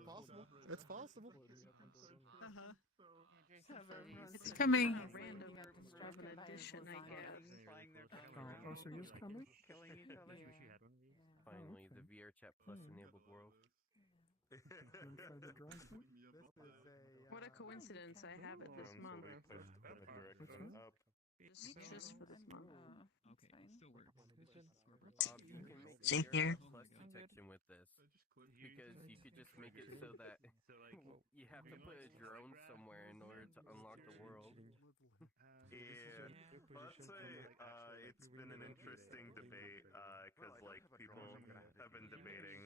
possible. It's possible. It's coming. Random edition, I guess. Oh, so he's coming? Finally, the VRChat Plus enabled world. What a coincidence! I have it this month. Just for this month. Same here. Plus protection with this, because you could just make it so that you have to put a drone somewhere in order to unlock the world. Yeah, I'd say it's been an interesting debate, because people have been debating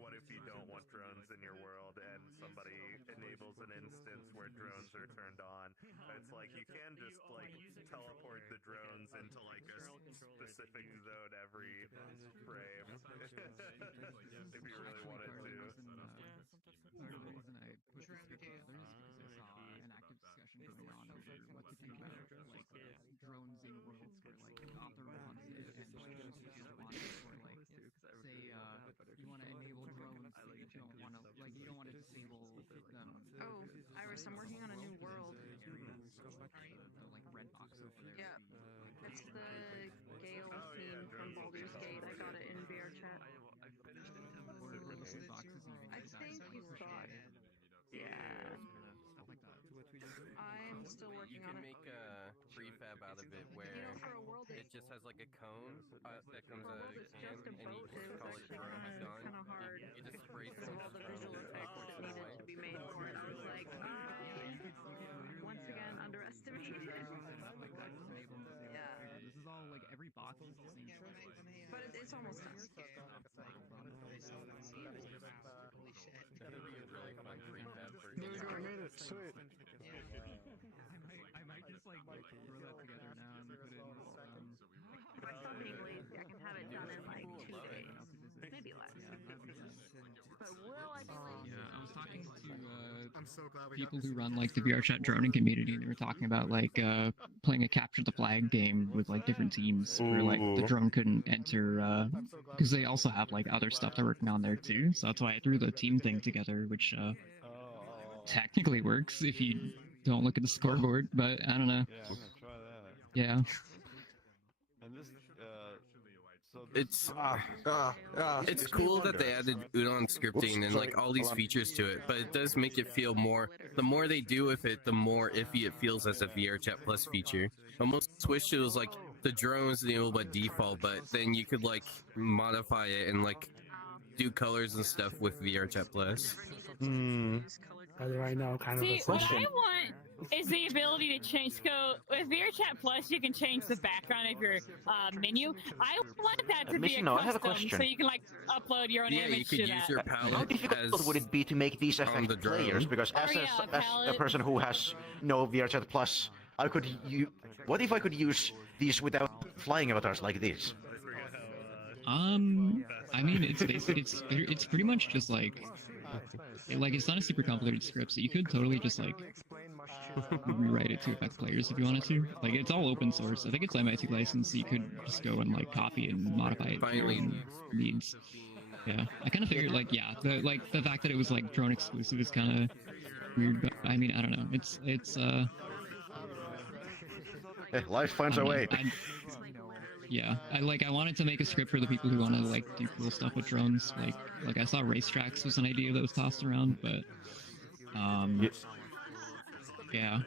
what if you don't want drones in your world and somebody enables an instance where drones are turned on? It's you can just teleport the drones into a specific zone every frame if you really wanted to. Part of the reason I put this bit together is because I saw an active discussion going on over what to do about drones in worlds where author wants it and users want it, or say you want to enable drones, but you don't want to you don't want to disable them. Oh, Iris, I'm working on a new world. The red box over there. Yeah, it's the Gale theme from Baldur's Gate. I got it in VRChat. I think you thought. Yeah. Stuff like that. I'm still working on it. You can make prefab out of it where it just has like a cone that comes out of a can, and you just call it drone gun. Kind of hard. You just spray Because some of all the drone visual and effects teleports that it needed away. to be made for it, I was like, once again, underestimated. Yeah. This is all like every box is the same size. But it's almost done. Really fun prefab for I made it. Sweet. I might just like throw that together now and put it in this. If I stop being lazy, I can have it done in like 2 days, maybe less. But will I be lazy? Yeah, I was talking to people who run like the VRChat droning community, and they were talking about like playing a capture the flag game with like different teams where like the drone couldn't enter because they also have like other stuff they're working on there too. So that's why I threw the team thing together, which technically works if you don't look at the scoreboard, but I don't know. Yeah, I'm gonna try that. Yeah. And this, It's cool that they added Udon scripting and like all these features to it, but it does make it feel more. The more they do with it, the more iffy it feels as a VRChat Plus feature. Almost wish it was like the drone was enabled by default, but then you could like modify it and like do colors and stuff with VRChat Plus. By the way, no, kind See, of a what question. I want is the ability to change. So with VRChat Plus, you can change the background of your menu. I want that to be a No, I have a custom, question. so you can like upload your own Yeah, you image could to use that. your palette. How difficult would it be to make these affect the drone. players? Because as a palette. person who has no VRChat Plus, I could what if I could use these without flying avatars like this? I mean, it's basically it's pretty much just like it's not a super complicated script, so you could totally just like rewrite it to affect players if you wanted to. Like it's all open source. I think it's MIT licensed, so you could just go and like copy and modify it to your own needs. Yeah, I kind of figured the fact that it was like drone exclusive is kind of weird, but I mean I don't know. It's life finds a way. Yeah, I wanted to make a script for the people who want to like do cool stuff with drones. Like I saw racetracks was an idea that was tossed around, but yeah.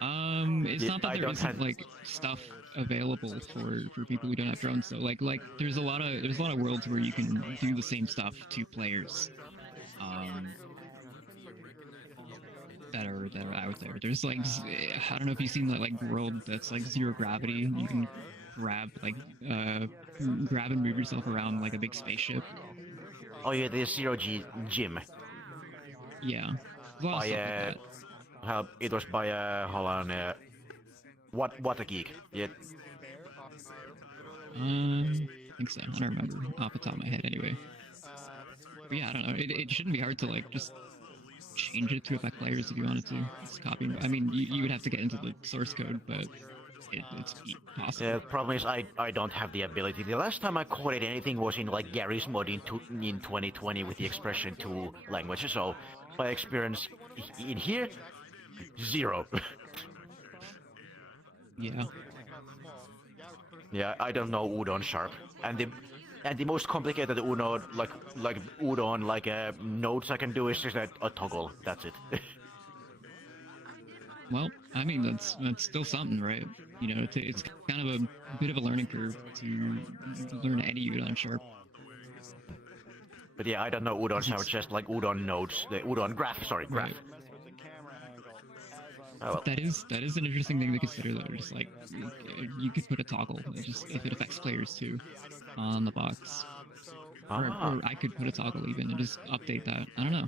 It's not that there isn't like stuff available for people who don't have drones. So like there's a lot of worlds where you can do the same stuff to players. That are out there. There's like I don't know if you've seen that like world that's like zero gravity. You can grab and move yourself around like a big spaceship. Oh yeah, the Zero G gym. Yeah. By it was by hold on, what a geek. Yeah. I think so. I don't remember off the top of my head anyway. But yeah, I don't know. It shouldn't be hard to like just change it to affect players if you wanted to. It's copying. I mean, you would have to get into the source code, but it's possible. Yeah, the problem is I don't have the ability. The last time I coded anything was in like Gary's mod in 2020 with the expression 2 language. So my experience in here, 0. Yeah. Yeah, I don't know Udon Sharp, and the most complicated Uno like Udon nodes I can do is just a toggle. That's it. Well, I mean that's still something, right? You know, it's kind of a bit of a learning curve to learn any Udon Sharp. But yeah, I don't know Udon Sharp, just like Udon nodes, the Udon graph. Sorry, graph. Right. Oh, well. That is an interesting thing to consider though. Just like you could put a toggle, just if it affects players too, on the box. Or I could put a toggle even and just update that. I don't know.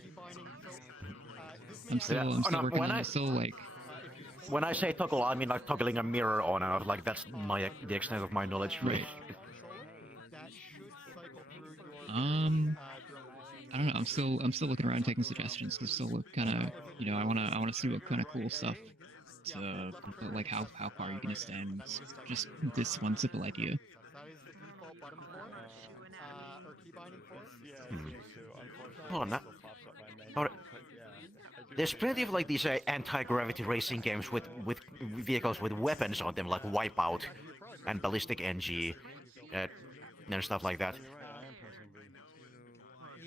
I'm still working on it. Still like. When I say toggle, I mean like toggling a mirror on and off. Like that's the extent of my knowledge. Right. I don't know. I'm still looking around, taking suggestions because still kind of I wanna see what kind of cool stuff to like how far you can extend just this one simple idea. Hold on. There's plenty of like these anti-gravity racing games with vehicles with weapons on them, like Wipeout and Ballistic NG and stuff like that.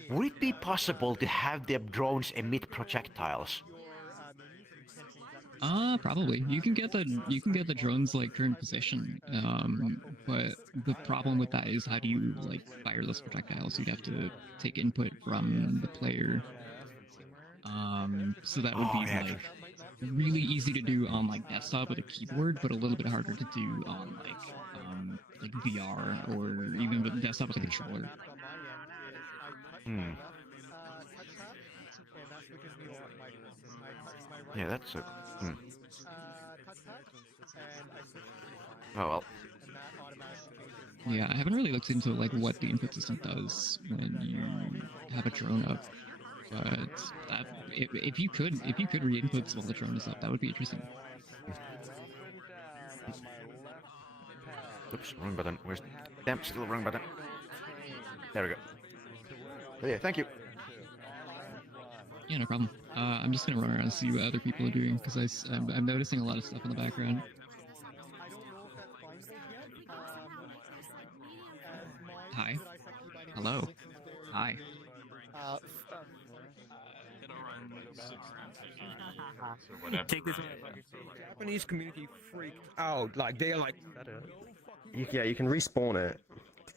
Would it be possible to have the drones emit projectiles? Probably. You can get the drone's like current position, but the problem with that is how do you like fire those projectiles? You'd have to take input from the player. So that would be like really easy to do on like desktop with a keyboard, but a little bit harder to do on like VR or even with desktop with a controller. Yeah, that's a. Oh well. Yeah, I haven't really looked into like what the input system does when you have a drone up, but if you could re-input while the drone is up, that would be interesting. Oops, wrong button. Where's? Damn, still wrong button. There we go. But yeah, thank you. Yeah, no problem. I'm just gonna run around and see what other people are doing because I'm noticing a lot of stuff in the background. Hi. Hello. Hi. Take this Japanese community freaked out. Like they're like, Yeah, you can respawn it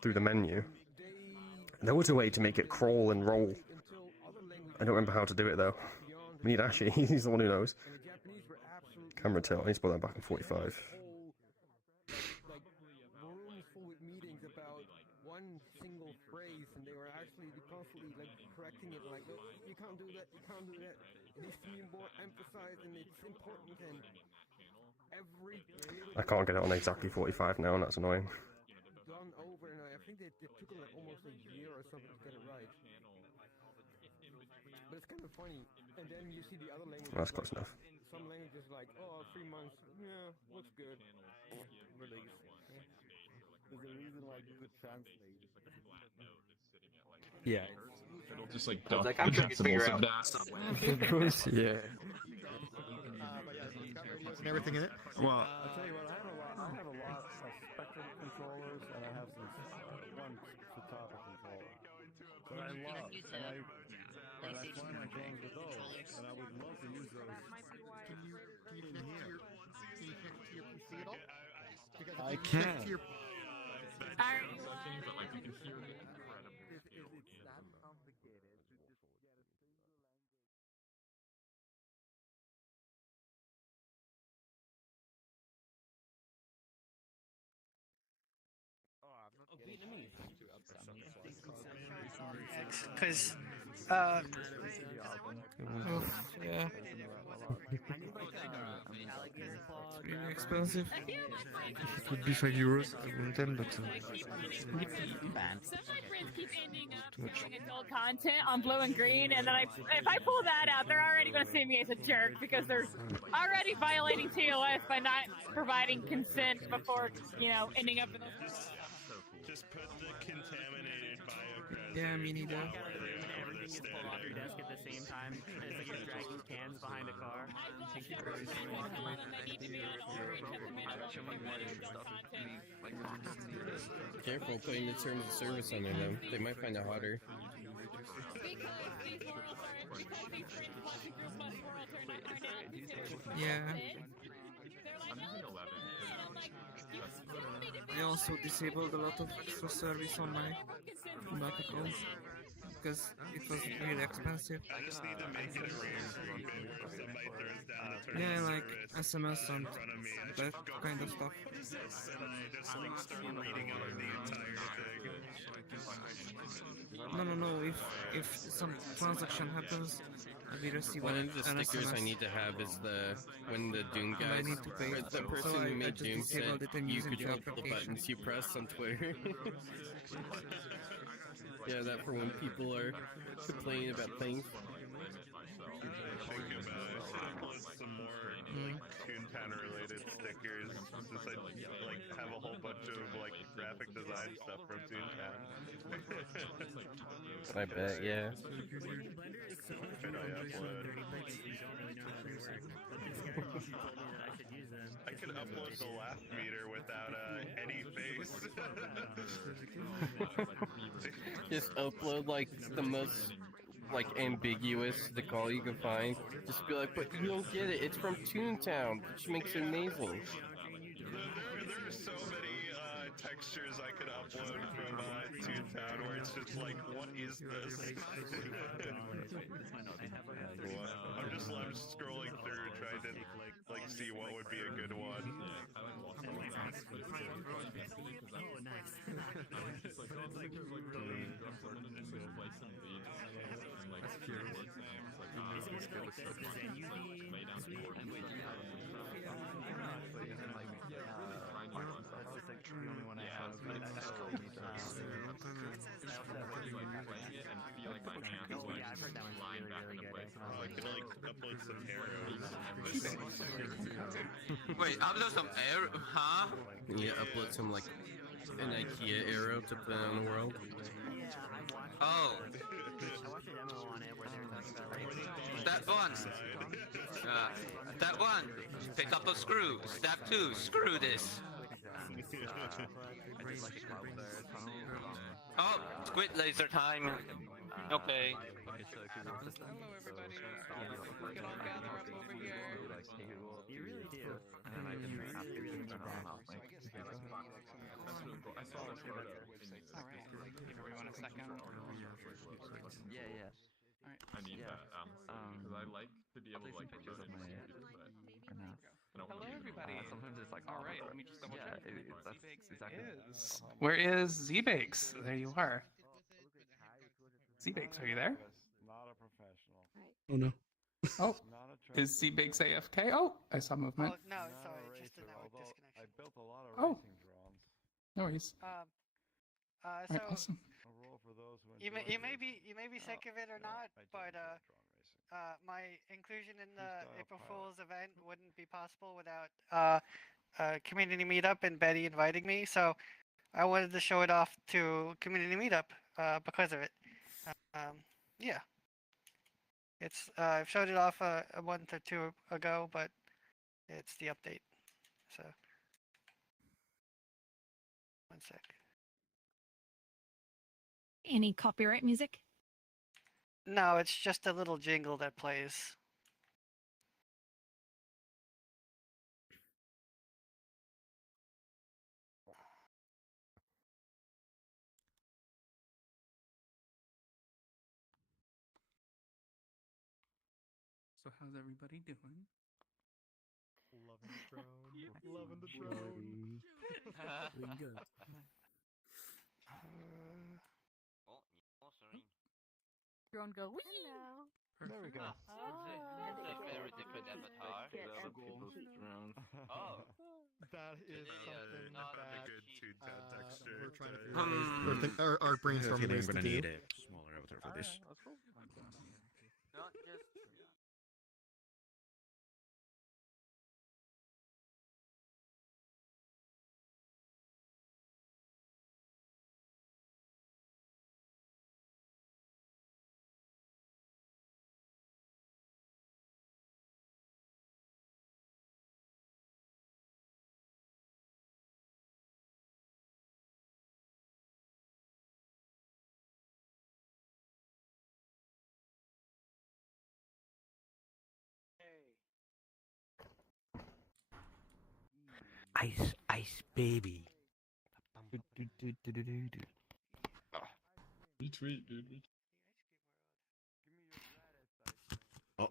through the menu. There was a way to make it crawl and roll. I don't remember how to do it though. We need Ashy, he's the one who knows. Camera tilt, I need to put that back in 45. like rooms full with meetings about one single phrase, and they were actually constantly like correcting it, like, no, you can't do that, you can't do that. It needs to be more emphasized, and it's important. And every I can't get it on exactly 45 now, and that's annoying. done over, and I think they took like almost a year or something to get it right. But it's kind of funny. And then you see the other languages. That's close enough. Some languages like, oh, 3 months, yeah, looks good. Release. There's a reason why Google Translate. Yeah. It'll just like I was duck like, the I'm sure you figure decibels out of that. yeah. And everything in it. Well, I'll tell you what, I have a lot of Spectrum controllers, and I have one Futaba controller that I love, and I fly my drones with those, and I would love to use those. Can you connect to your PC at all? Because I if you can. connect to your Because, yeah. It's really expensive. It would be €5 if I want them, but Some of my friends keep ending up too much. doing adult content on blue and green, and then if I pull that out, they're already going to see me as a jerk because they're already violating TOS by not providing consent before, ending up in those. Just put the contaminated biocredit. Yeah, me neither. Everything gets pulled off your desk at the same time. It's like you're dragging cans behind a car. Careful putting the terms of service under them. They might find it hotter. Yeah. I also disabled a lot of extra service on my Mac account because it was really expensive. I just need to make it a rare group if somebody throws down the terms Yeah, of like service SMS and in front of me and that just go kind of stuff. and I just like start reading over the entire thing. No. If some transaction happens, we receive One an of the stickers SMS. I need to have is when the Doom And I guys, need to pay or it. the So person I who made just Doom said disabled it and you using could the click the application. buttons you press on Twitter. Yeah, that for when people are complaining about things. Think about some more Toontown related stickers since I like have a whole bunch of like graphic design stuff from Toontown. I bet, yeah. Should I upload? I could upload the laugh meter without any face. Just upload like the most like ambiguous the call you can find. Just be like, but you don't get it. It's from Toontown, which makes it amazing. There's so many textures I could upload from Toontown where it's just like, what is this? I'm just scrolling through trying to like see what would be a good one. I could like upload some arrows. Wait, upload some arrow? Huh? Yeah, upload some like an IKEA arrow to put on the world. Oh. That one. That one. Pick up a screw. Step 2. Screw this. Oh, squid laser time. Okay. You really do. And then I just after you turn on off mic. That's really cool. I saw this photo. Alright, give everyone a second. Yeah, yeah. I need that, because I like to be able to like pictures of my Hello, everybody. Sometimes it's like, all right, let me just double check. Is. Where is Z-Bakes? There you are. Z-Bakes, are you there? Not a professional. Oh no. Oh, is Z-Bakes AFK? Oh, I saw movement. Oh, no, sorry, just a network disconnection. I built a lot of Oh. racing drones. No worries. So awesome. A rule for those who you may be sick of it or not, but my inclusion in the April Fool's event wouldn't be possible without community meetup and Betty inviting me. So I wanted to show it off to community meetup because of it. Yeah, it's I've showed it off a month or two ago, but it's the update. So one sec. Any copyright music? No, it's just a little jingle that plays. So how's everybody doing? Loving the drone. Loving the drone. Doing good. Drone go. Wee! There we go. That's a very different avatar. Oh. That is something that good Toontown texture. we're trying to Hmm. figure out. Our brainstorming ways to gonna do. need a smaller avatar for this. That's cool. Not just. Ice, ice, baby. Retweet, dude. Oh.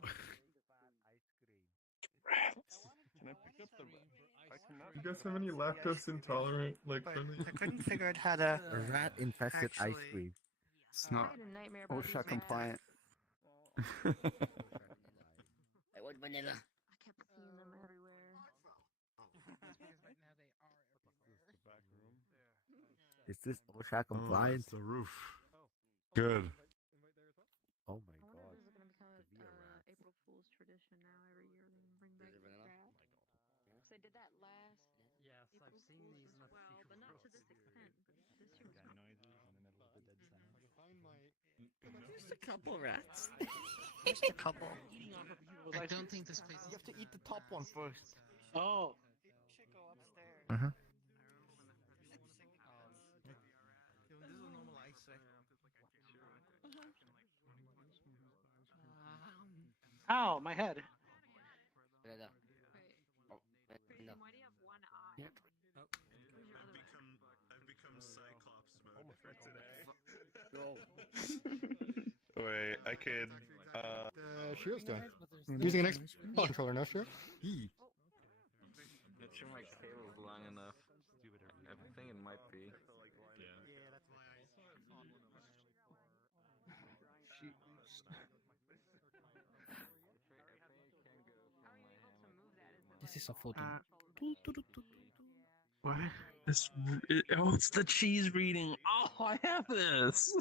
Can I pick up the? I cannot. You guys have any lactose intolerant like friendly? I couldn't figure out how to. Rat infested ice actually- cream. It's not OSHA compliant. I want vanilla. I kept seeing them everywhere. Is this OSHA compliant? The roof. Good. Oh my I wonder god. if this is gonna become April Fool's tradition now. Every year they bring back the rat. Because they did that last April Fool's as well, but not to this extent. But this year was Just a couple rats. Just a couple. I don't think this place. You have to eat the top one first. Oh. You should go upstairs. Uh-huh. This is a normal ice, right? Ow, my head. I've become Cyclops mode for today. Wait, I could. Shio's doing. Using an Xbox controller, no sure? Not sure my cable's long enough. I think it might be. This is a photo. What? It's the cheese reading. Oh, I have this.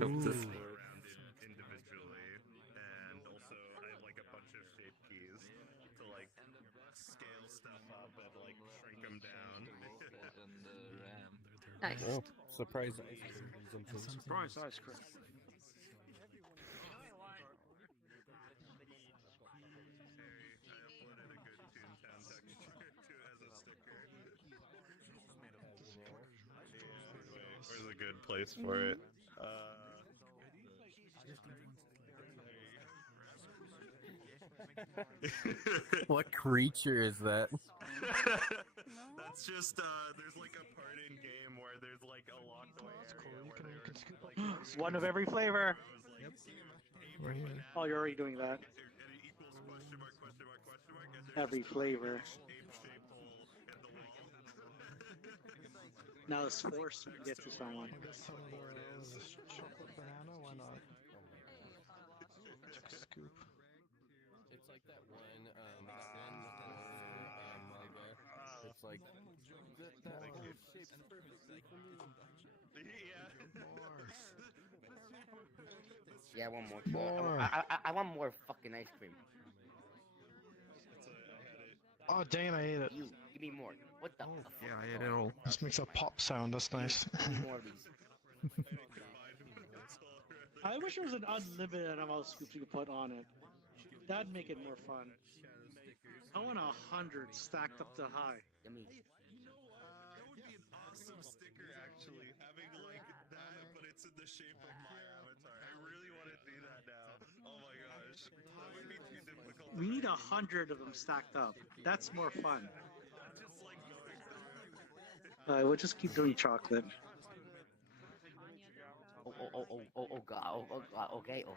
Hope this around it individually, and also I have like a bunch of shape keys to like scale stuff up and like shrink them down. Nice. Oh, surprise ice cream. Surprise ice cream. Where's a good place for it? What creature is that? That's just there's like a part in game where there's like a locked away area where One of every flavor. Right here. Oh, you're already doing that. Every flavor. Now it's forced to get to someone. Chocolate banana, why not? Scoop. It's like that one manga. It's like that whole shape's perfectly for me. Yeah, I want more. I want more fucking ice cream. Oh dang, I ate it. You, give me more. What the? Yeah, I ate it all. This makes a pop sound, that's nice. Give me more of these. I wish there was an unlimited amount of scoops you could put on it. That'd make it more fun. I want 100 stacked up to high. that would be an awesome sticker, actually. Having like that, but it's in the shape of my avatar. I really want to do that now. Oh my gosh, that would be too difficult. We need 100 of them stacked up. That's more fun. Just like going We'll just keep doing chocolate. Oh god, okay. Oh.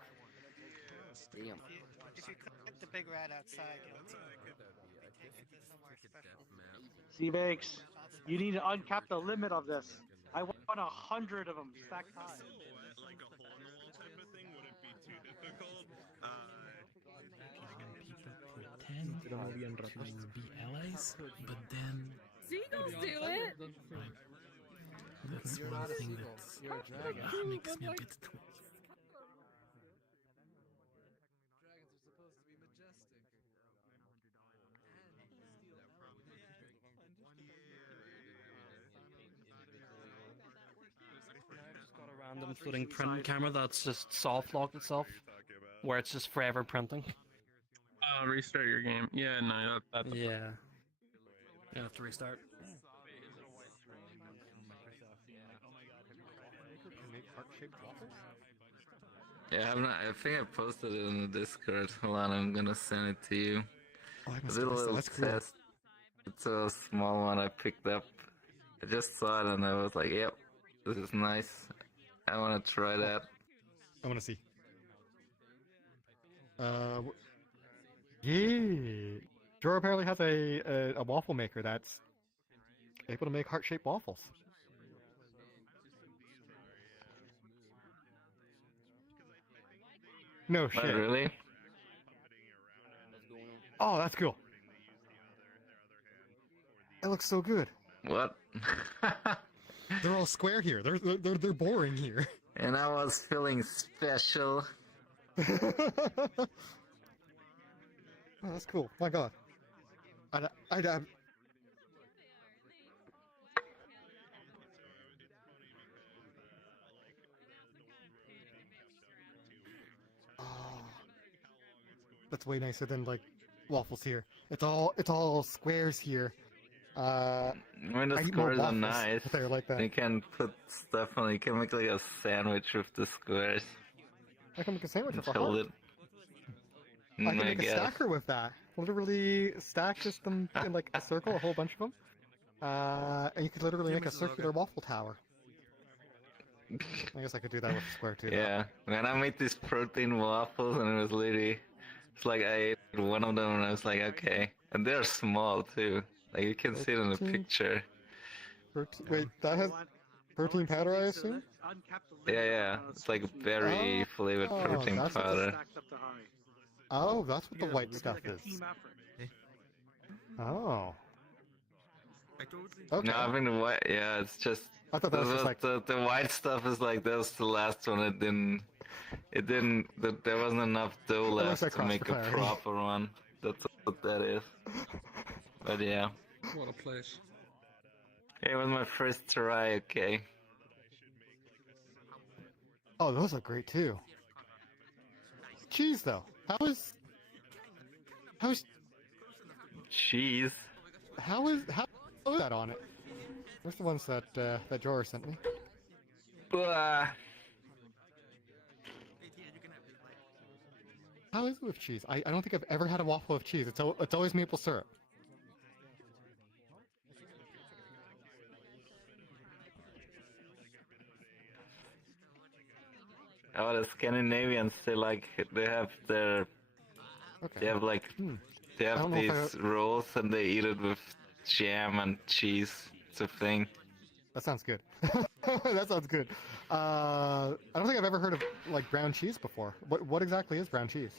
Damn. If you click the big rat outside, you'll C-Bakes, you need to uncap the limit of this. I want 100 of them stacked high. like a hole in the wall type of thing wouldn't be too difficult. Pretend to be allies, but then Seagulls do it. that's one thing that makes me a bit twitchy. Random floating print camera that's just soft locked itself, where it's just forever printing. Restart your game. Yeah, no, that's Yeah. You have to restart. Yeah, I think I posted it in the Discord. Hold on, I'm gonna send it to you. Oh, I I must did a have missed it. little That's cool. test. It's a small one I picked up. I just saw it and I was like, yep, this is nice. I want to try that. I want to see. Yeah. Jor apparently has a waffle maker that's able to make heart-shaped waffles. No shit. Really? Oh, that's cool. It looks so good. What? They're all square here. They're boring here. And I was feeling special. Oh, that's cool. My God. I'd That's way nicer than like waffles here. It's all squares here, I mean, the I eat more squares are waffles nice. if they're like that. You can put stuff on. You can make like a sandwich with the squares. I can make a sandwich And with a hold heart. it. I can make a guess. stacker with that. Literally stack just them in like a circle, a whole bunch of them. And you could literally make a circular waffle tower. I guess I could do that with a square too. Yeah, man, I made these protein waffles and it was literally, it's like I ate one of them and I was like, okay. And they're small too. Like you can see it in the picture. Wait, that has protein powder, I assume? Yeah. It's like berry flavored protein that's what powder. Oh, that's what the white stuff is. Oh. Okay. No, I mean the white. Yeah, it's just. I thought that was just like the white stuff is like that was the last one. It didn't. There wasn't enough dough left to make a proper one. That's what that is. But yeah. What a place. It was my first try. Okay. Oh, those are great too. Cheese though, how is cheese? How is that on it? Where's the ones that that drawer sent me? How is it with cheese? I don't think I've ever had a waffle with cheese. It's always maple syrup. Oh, the Scandinavians, they have their, they have like, they have these rolls and they eat it with jam and cheese. It's a thing. That sounds good. That sounds good. I don't think I've ever heard of like brown cheese before. What exactly is brown cheese?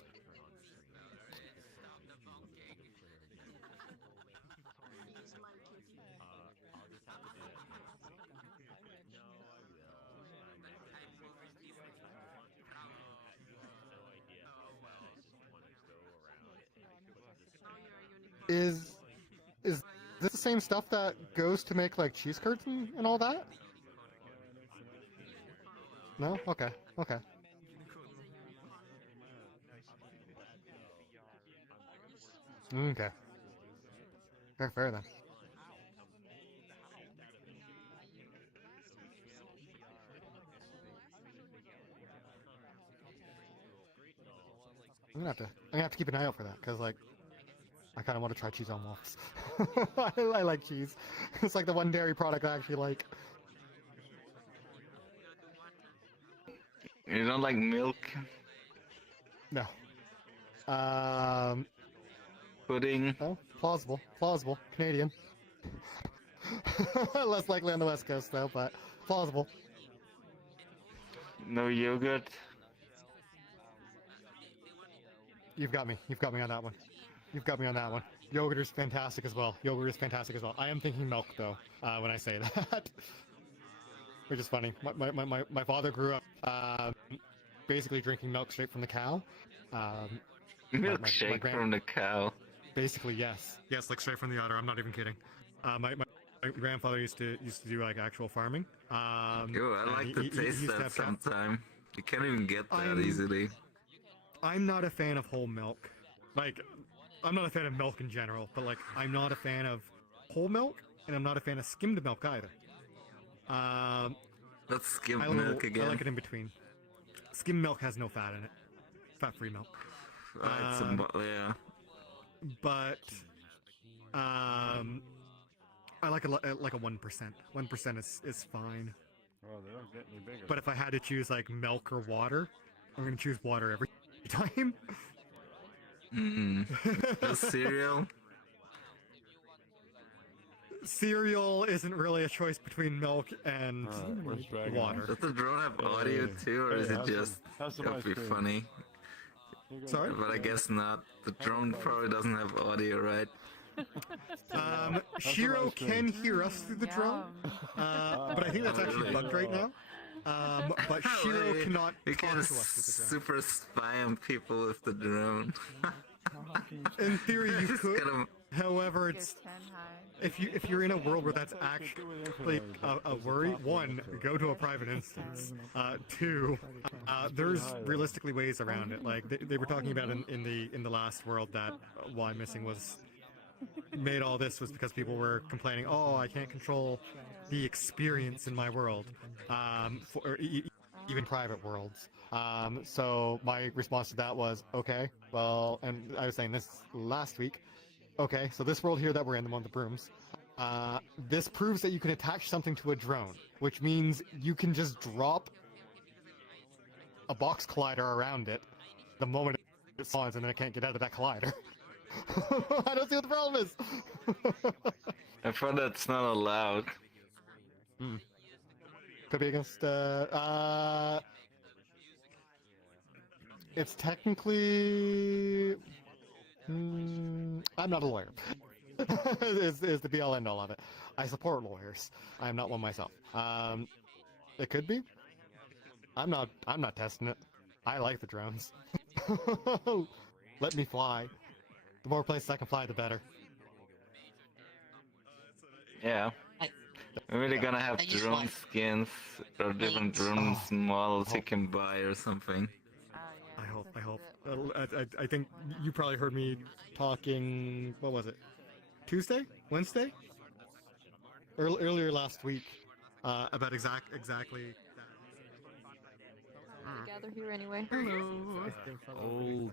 Is this the same stuff that goes to make like cheese curds and all that? No? Okay. Okay. Okay. Fair then. I'm gonna have to keep an eye out for that, because like I kind of want to try cheese on waffles. I like cheese. It's like the one dairy product I actually like. You don't like milk? No. Pudding? Oh, plausible. Canadian. Less likely on the West Coast though, but plausible. No yogurt? You've got me on that one. Yogurt is fantastic as well. I am thinking milk though, when I say that. Which is funny. My father grew up basically drinking milk straight from the cow. Milkshake from the cow. Basically, yes. Yes, like straight from the udder. I'm not even kidding. My grandfather used to do like actual farming. Yo, I like to taste that sometime. You can't even get that easily. I'm not a fan of whole milk. Like, I'm not a fan of milk in general, but like, I'm not a fan of whole milk, and I'm not a fan of skimmed milk either. That's skimmed milk again. I like it in between. Skimmed milk has no fat in it. Fat-free milk. Yeah. But I like a 1%. 1% is fine. Oh, they don't get any bigger. But if I had to choose like milk or water, I'm gonna choose water every time. The cereal? Cereal isn't really a choice between milk and water. Does the drone have audio too, or is it just it'll be funny? Sorry? But I guess not. The drone probably doesn't have audio, right? Shiro can hear us through the drone, but I think that's actually bugged right now. But Shiro cannot You talk can to us with the drone. super spy on people with the drone. In theory, you could. However, it's if you're in a world where that's actually a worry. One, go to a private instance. Two, there's realistically ways around it. Like they were talking about in the last world that why missing was made all this was because people were complaining, oh, I can't control the experience in my world, even private worlds. So my response to that was, okay, well, and I was saying this last week, okay, so this world here that we're in, the one with the brooms, this proves that you can attach something to a drone, which means you can just drop a box collider around it the moment it spawns, and then it can't get out of that collider. I don't see what the problem is. I thought that's not allowed. Could be against, it's technically, I'm not a lawyer. is the be all end all of it. I support lawyers. I am not one myself. It could be. I'm not testing it. I like the drones. Let me fly. The more places I can fly, the better. Yeah. Maybe they're gonna have drone skins or different drone models you can buy or something. I hope. I think you probably heard me talking, what was it? Tuesday? Wednesday? Earlier last week, about exactly. Gather here anyway. Hello. Old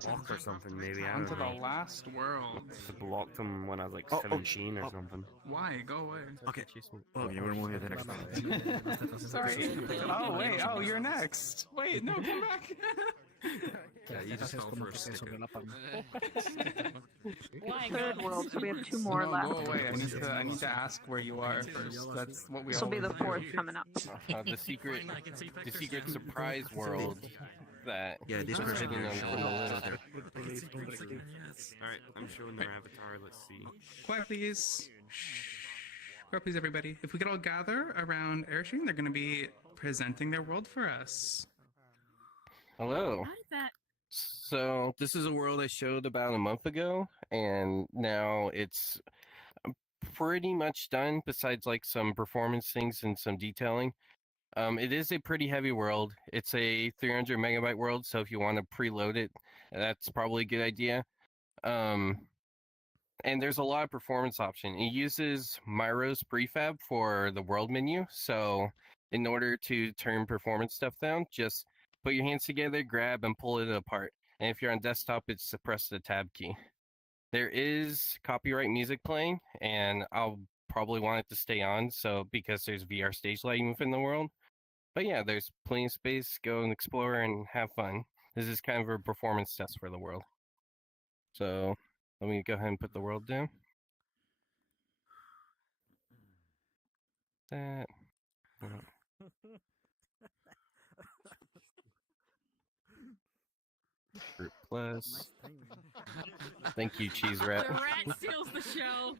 block or something, maybe. I don't Onto the know. last world. I blocked them when I was like 17 or something. Why? Go away. Okay. Well, you were moving to the next one. Sorry. Oh, wait. Oh, you're next. Wait, no, come back. Yeah, you just fell for a sticker. Third world, so we have two more No, left. go away. I need to ask where you are first. That's what we This will be the always fourth do. coming up. The secret surprise world that this was person hidden is under the lid. Alright, I'm showing their avatar. Let's see. Quiet, please. Shh. Quiet, please, everybody. If we could all gather around Airstream, they're going to be presenting their world for us. Hello. How did that? So this is a world I showed about a month ago, and now it's pretty much done. Besides like some performance things and some detailing, it is a pretty heavy world. It's a 300 megabyte world, so if you want to preload it, that's probably a good idea. And there's a lot of performance option. It uses Myro's prefab for the world menu, so in order to turn performance stuff down, just put your hands together, grab, and pull it apart. And if you're on desktop, it's to press the tab key. There is copyright music playing, and I'll probably want it to stay on, so because there's VR stage lighting within the world. But yeah, there's plenty of space. Go and explore and have fun. This is kind of a performance test for the world. So let me go ahead and put the world down. That. Group plus. Thank you, Cheese Rat. The rat steals the show.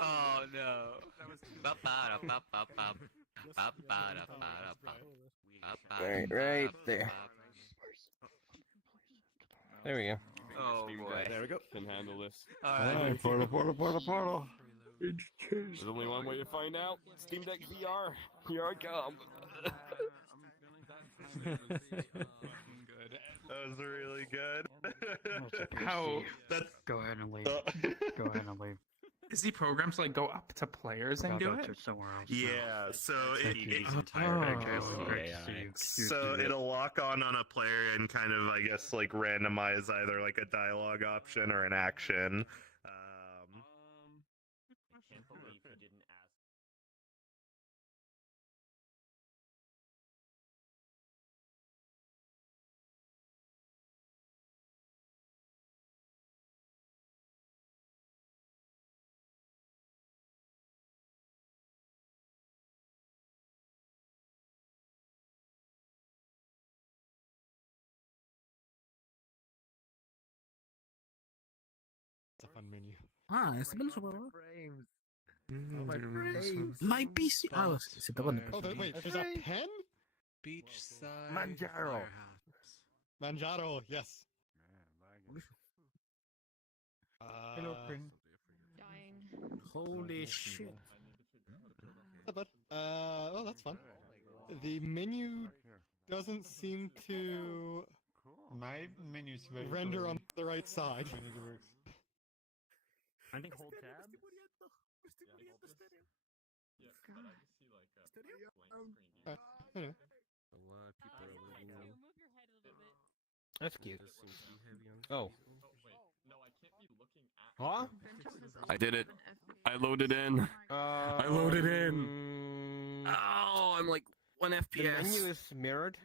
Oh no. Right there. There we go. Oh boy. There we go. Can handle this. Alright. Portal. There's only one way to find out. Steam Deck VR. Here I come. That was really good. How? Go ahead and leave. Go ahead and leave. Is he programmed to like go up to players and do it? Somewhere else. Yeah, so So it'll lock on a player and kind of, I guess, like randomize either like a dialogue option or an action. I can't believe he didn't ask. It's a fun menu. It's been a while. My PC. Oh, se te pone. Oh, wait, there's a pen? Beachside. Manjaro. Manjaro, yes. Hello, Pring. Dying. Holy shit. Oh, that's fun. The menu doesn't seem to My menu's very render on the right side. I think hold tab. Yeah, but I just see like a blank screen. Anyway. A lot of people are Move your head a little bit. That's cute. This seems to be heavy on Oh. Oh wait, no, I can't be looking at. Huh? I did it. I loaded in. I loaded in. Oh, I'm like 1 FPS. The menu is mirrored.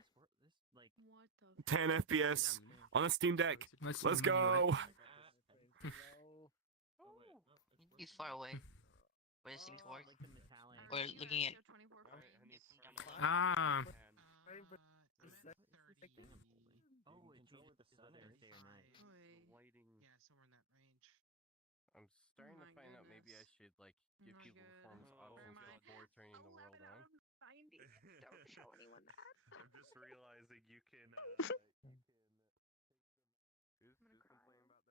10 FPS on a Steam Deck. Let's go. He's far away. Where this thing to work. Or looking at. Ah. I'm starting to find out maybe I should like give people forms options before turning the world on. Don't show anyone that. I'm just realizing you can. Who's complaining about their performance?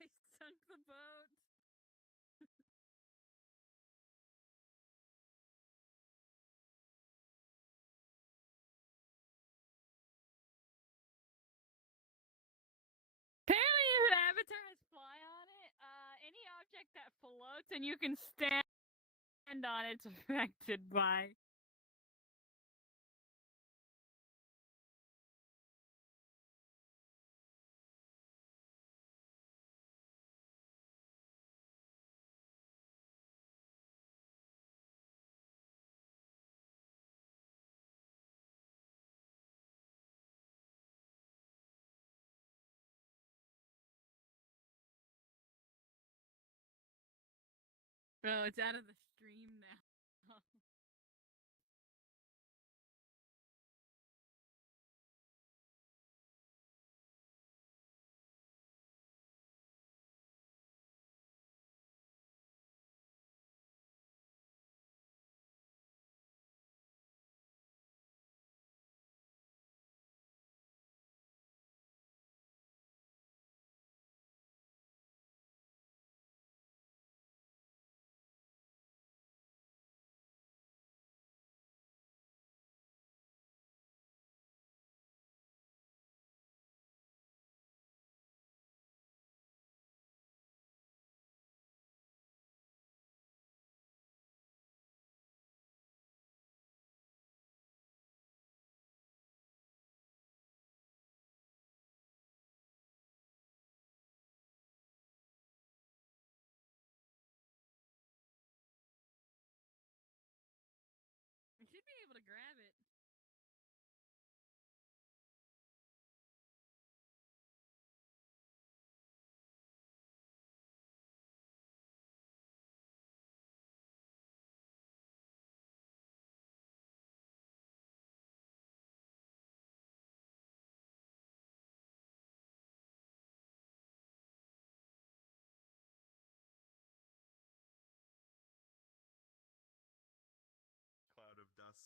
I sunk the boat. Apparently, if an avatar has fly on it, any object that floats and you can stand on it's affected by. Oh, it's out of the stream now.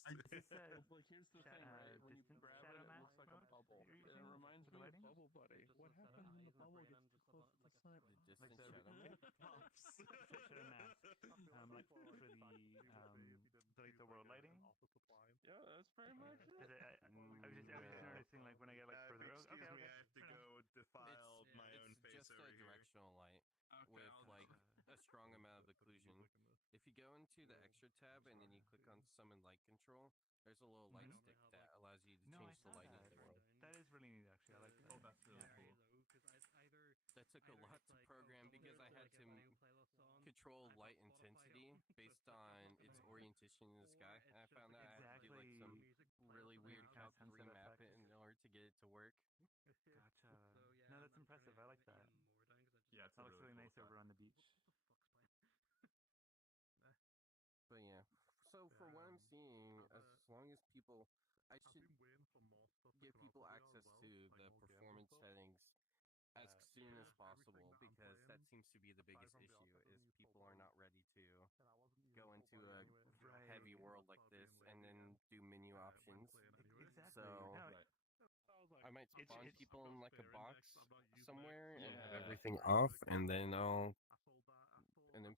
Is this like here's the thing, right? When you grab it, it looks like a bubble. And it reminds me of Bubble Buddy. What happens when the bubble gets too close to the sniper? The distant Like shadow man? pops. Shadow mask. Like for the world lighting. Yeah, that's pretty much it. I was just noticing like when I get like further. Excuse Okay, me, okay. I have to go defile my own face Just over a here. directional light with like a strong amount of occlusion. If you go into the extra tab and then you click on summon light control, there's a little light stick that allows you to change the lighting of the world. That is really neat, actually. I like that. Oh, that's really cool. That took a lot to program because I had to control light intensity based on its orientation in the sky. And I found that I had to do like some really weird calc to remap it in order to get it to work. Gotcha. No, that's impressive. I like that. Yeah, it's that looks really nice cool over on the beach. But yeah, so for what I'm seeing, as long as people, I should give people access to the performance settings as soon as possible, because that seems to be the biggest issue, is people are not ready to go into a heavy world like this and then do menu options. Exactly. So I might spawn people in like a box somewhere and have everything off, and then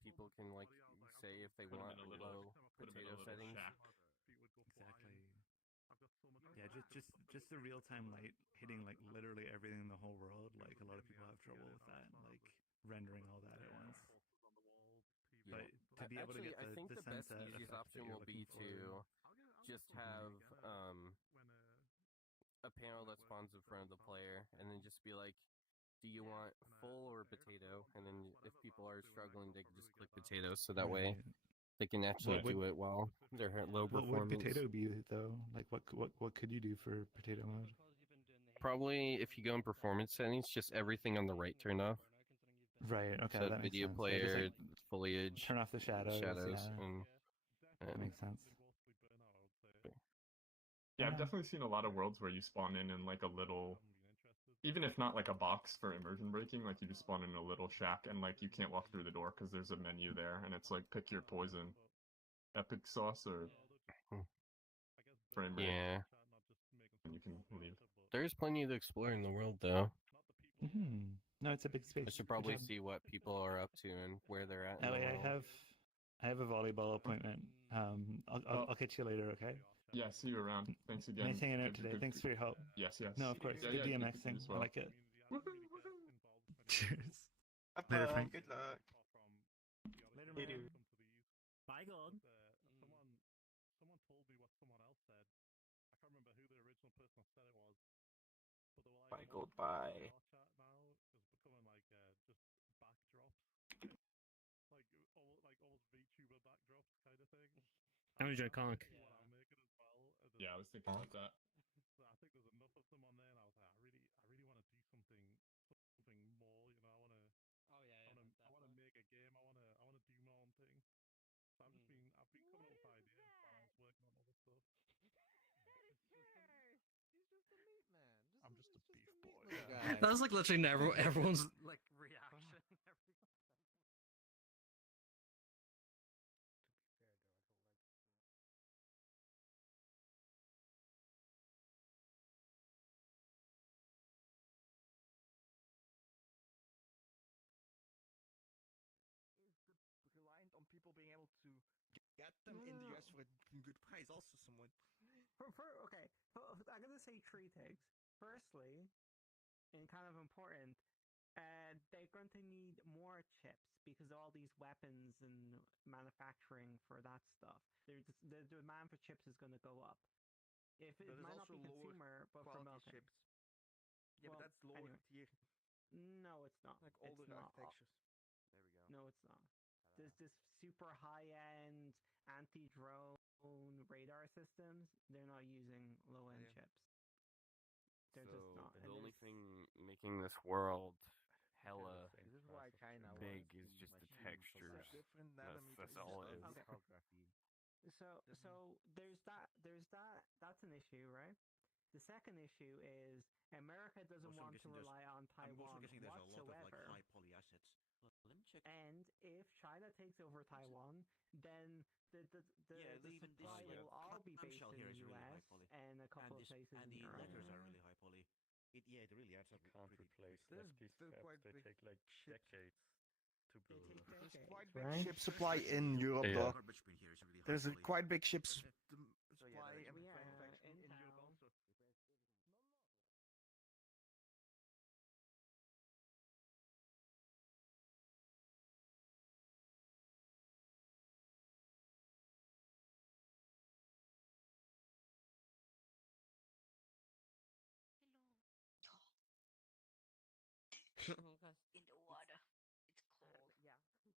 people can like say if they want low potato settings. Exactly. Yeah, just the real time light hitting like literally everything in the whole world. Like a lot of people have trouble with that, like rendering all that at once. Yeah. But to be able to get I think the best sunset easiest effect option that you're will be looking for. to just have a panel that spawns in front of the player, and then just be like, do you want full or potato? And then if people are struggling, they can just click potato, so that way they can actually do it while they're at low performance. What would potato be though? Like what could you do for potato mode? Probably if you go in performance settings, just everything on the right turn off. Right. Okay. So that makes video sense. player, Yeah, foliage, turn off the shadows. and that makes sense. Yeah, I've definitely seen a lot of worlds where you spawn in like a little, even if not like a box for immersion breaking, like you just spawn in a little shack and like you can't walk through the door because there's a menu there and it's like pick your poison, epic sauce or frame rate. Yeah. And you can leave. There's plenty to explore in the world, though. No, it's a big space. I should probably see what people are up to and where they're at. Ellie, I have a volleyball appointment. I'll catch you later, okay? Yeah, see you around. Thanks again. Nice hanging out today. Thanks for your help. Yes. No, of course. Good DMXing. Well. I like it. Cheers. Later, Frank. Good luck. Later. Bye, God. Someone told me what someone else said. I can't remember who the original person that said it was. But they were like, Goodbye. VRChat now is becoming like just backdrops. like almost VTuber backdrops kind of thing. I'm a joke, conk. Yeah, I was thinking about that. I think there's enough of them on there, and I was like, I really want to do something more. You know, I want to make a game. I want to do my own thing. So I've been coming up with ideas while I was working on other stuff. I'm just a beef boy. That was like literally everyone's like reaction. Reliant on people being able to get them in the US for a good price, also somewhat. Okay, I'm gonna say three things. Firstly, and kind of important, they're going to need more chips because of all these weapons and manufacturing for that stuff. The demand for chips is going to go up. It might not be consumer, but for milking. Chips. Yeah, but that's lower tier. No, it's not. Like older architectures. There we go. No, it's not. There's this super high-end anti-drone radar systems. They're not using low-end chips. They're just not. The only thing making this world hella This is why China big is just the textures. That's all it is. Okay. So there's that. That's an issue, right? The second issue is America doesn't want to rely on Taiwan whatsoever. high poly assets. And if China takes over Taiwan, then the supply will all be based in the US and a couple of places in Europe. Letters are really high poly. It really adds up. You can't replace legacy steps. They take like decades to build. There's quite big big ship supply in Europe, Yeah. though. There's a quite big ship supply in manufacturing in Europe town. also. In the water. It's cold. Yeah.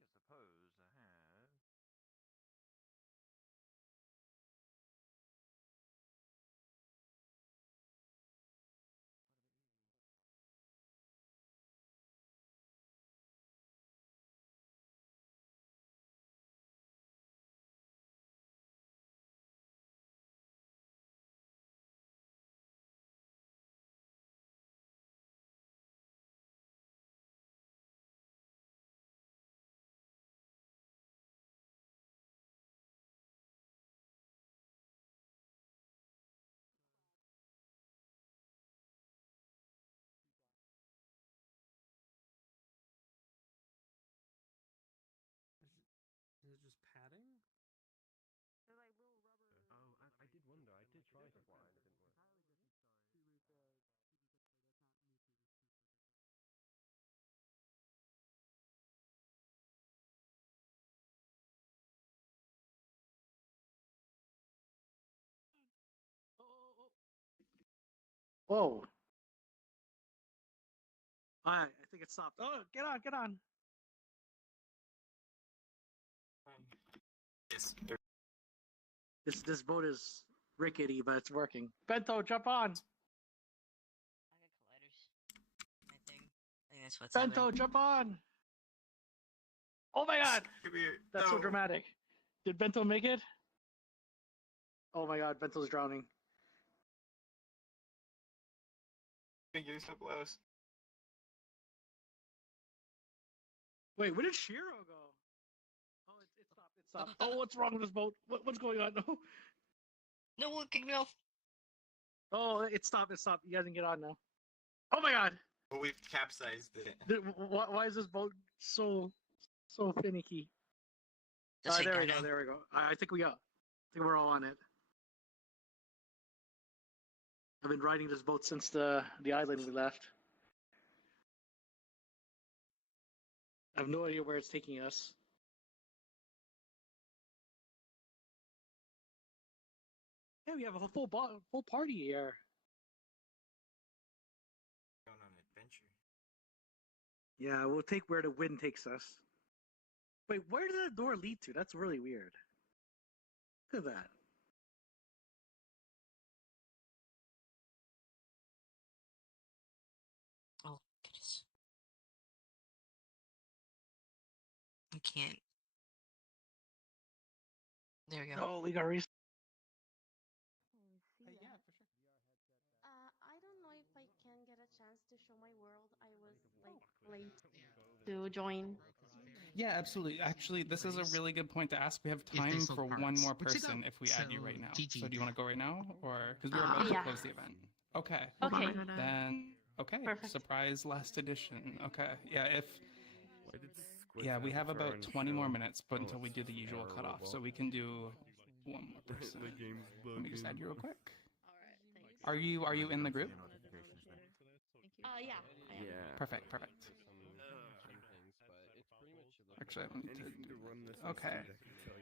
I suppose I had. Is it just padding? They're like little rubber. Oh, I did wonder. I did try to fly and it didn't work. Whoa. I think it stopped. Oh, get on, get on. This boat is rickety, but it's working. Bento, jump on. I think that's what's Bento, happening. jump on. Oh my god. That's so dramatic. Did Bento make it? Oh my god, Bento's drowning. You're so close. Wait, where did Shiro go? Oh, it stopped. It stopped. Oh, what's wrong with this boat? What's going on? No. No one kicked me off. Oh, it stopped. It stopped. You guys can get on now. Oh my god. But we've capsized it. Why is this boat so finicky? Just There we kinda. go. There we go. I think we got. I think we're all on it. I've been riding this boat since the island we left. I have no idea where it's taking us. Yeah, we have a full party here. Going on an adventure. Yeah, we'll take where the wind takes us. Wait, where did that door lead to? That's really weird. Look at that. I can't. There we go. Oh, we got reset. Yeah, for sure. I don't know if I can get a chance to show my world. I was like late to join. Yeah, absolutely. Actually, this is a really good point to ask. We have time for one more person if we add you right now. So do you want to go right now, or because we're about to Yeah. close the event? Okay. Okay. Then okay. Perfect. Surprise last edition. Okay. Yeah. If Why did yeah, we have about 20 more minutes, but Oh, until we do the usual cutoff, so we can do one more person. The game's Let me just add bugging. you real quick. Are you in the group? Yeah. I am. Yeah. Perfect. Perfect. Actually, I need to run this. okay.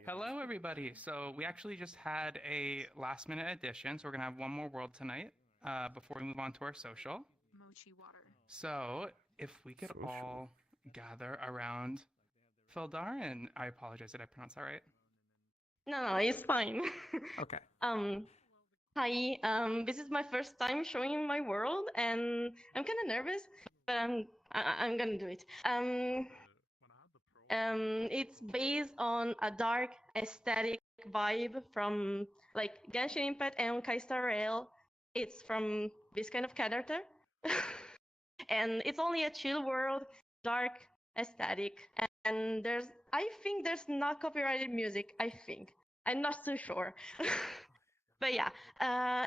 Hello, everybody. So we actually just had a last-minute addition, so we're gonna have one more world tonight before we move on to our social. Mochi water. So if we could all gather around Fildar, and I apologize, did I pronounce that right? No, it's fine. Okay. Hi. This is my first time showing my world, and I'm kind of nervous, but I'm gonna do it. It's based on a dark aesthetic vibe from like Genshin Impact and Kaistar Rail. It's from this kind of character. And it's only a chill world, dark aesthetic, and I think there's not copyrighted music. I'm not too sure. But yeah,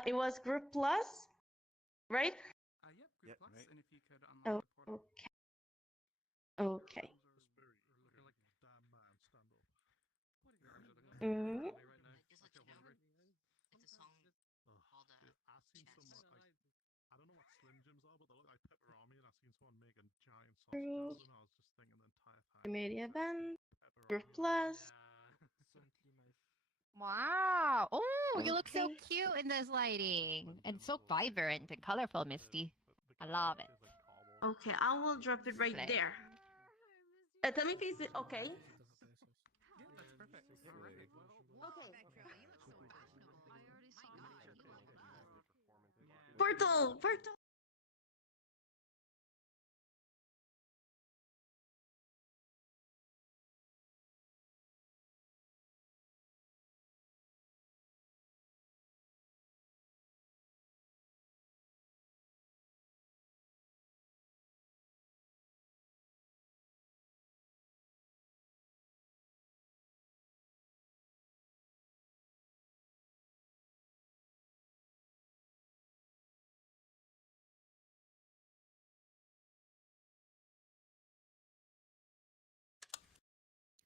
it was Group Plus, right? Yep, Group Plus, and if you could unlock the portal. Okay. Mm. Media event, Group Plus. Wow. Oh, you look so Okay. cute in this lighting. And so vibrant and colorful, Misty. I love it. Okay, I will drop it right Slay. there. Tell me if it's okay. Yeah, that's perfect. Portal! Portal!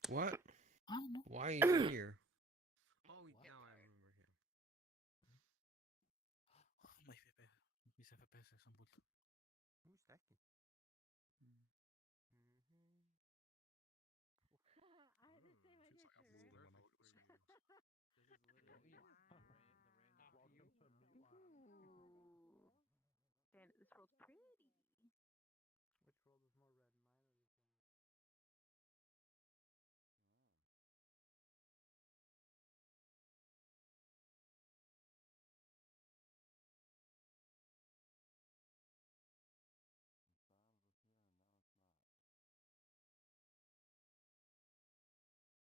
What? I don't know. Why are you here? Oh, now I remember him. Mis FPS son bulto. Who's stacking? I had to say my picture. Ooh. Damn, this world's pretty. Which world is more red, mine or this one?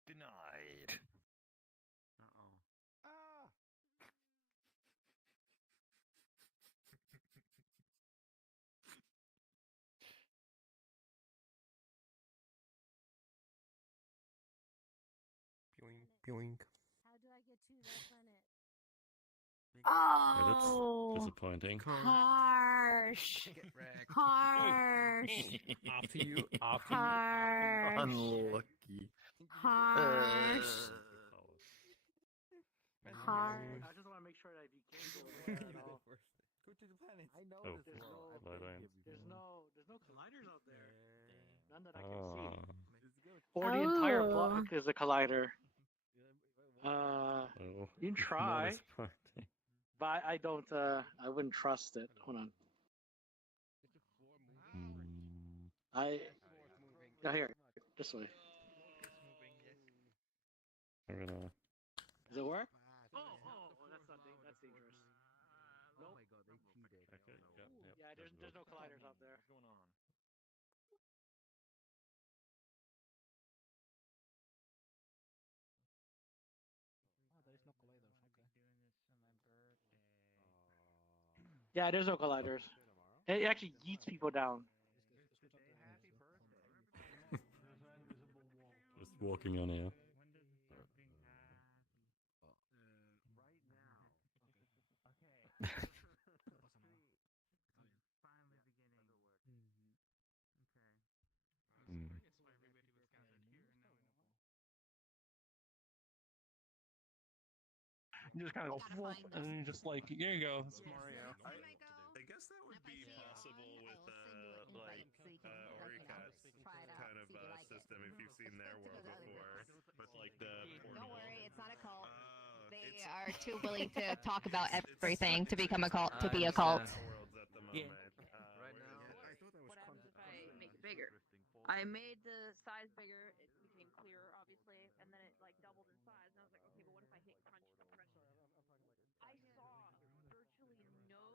Denied. Uh-oh. Ah! Boing, boing. How do I get to that planet? Oh, Yeah, that's disappointing. harsh. Get wrecked. Harsh. After you, after you. Harsh. Unlucky. Harsh. Harsh. I just want to make sure that you can't go there at all. Go to the planet. I know Oh, there's no colliders out there. None that I can see. Or the entire block is a collider. You can try, but I don't. I wouldn't trust it. Hold on. Oh, here, this way. We're gonna... Does it work? That's not that's dangerous. Oh my god, they cheated. Okay, Yeah, there's no colliders out there. What's going on? Yeah, there's no colliders. It actually yeets people down. Just walking on air. You just kind of go, whoop, and then you're just like, here you go, it's Mario. I guess that would be possible with OriCat's kind of system if you've seen their world before, with like the portal. Don't worry, it's not a cult. They are too willing to talk about everything to become a cult, to be a cult. Yeah. What happens if I make it bigger? I made the size bigger, it became clearer, obviously, and then it like doubled in size, and I was like, okay, but what if I hit crunch? I saw virtually no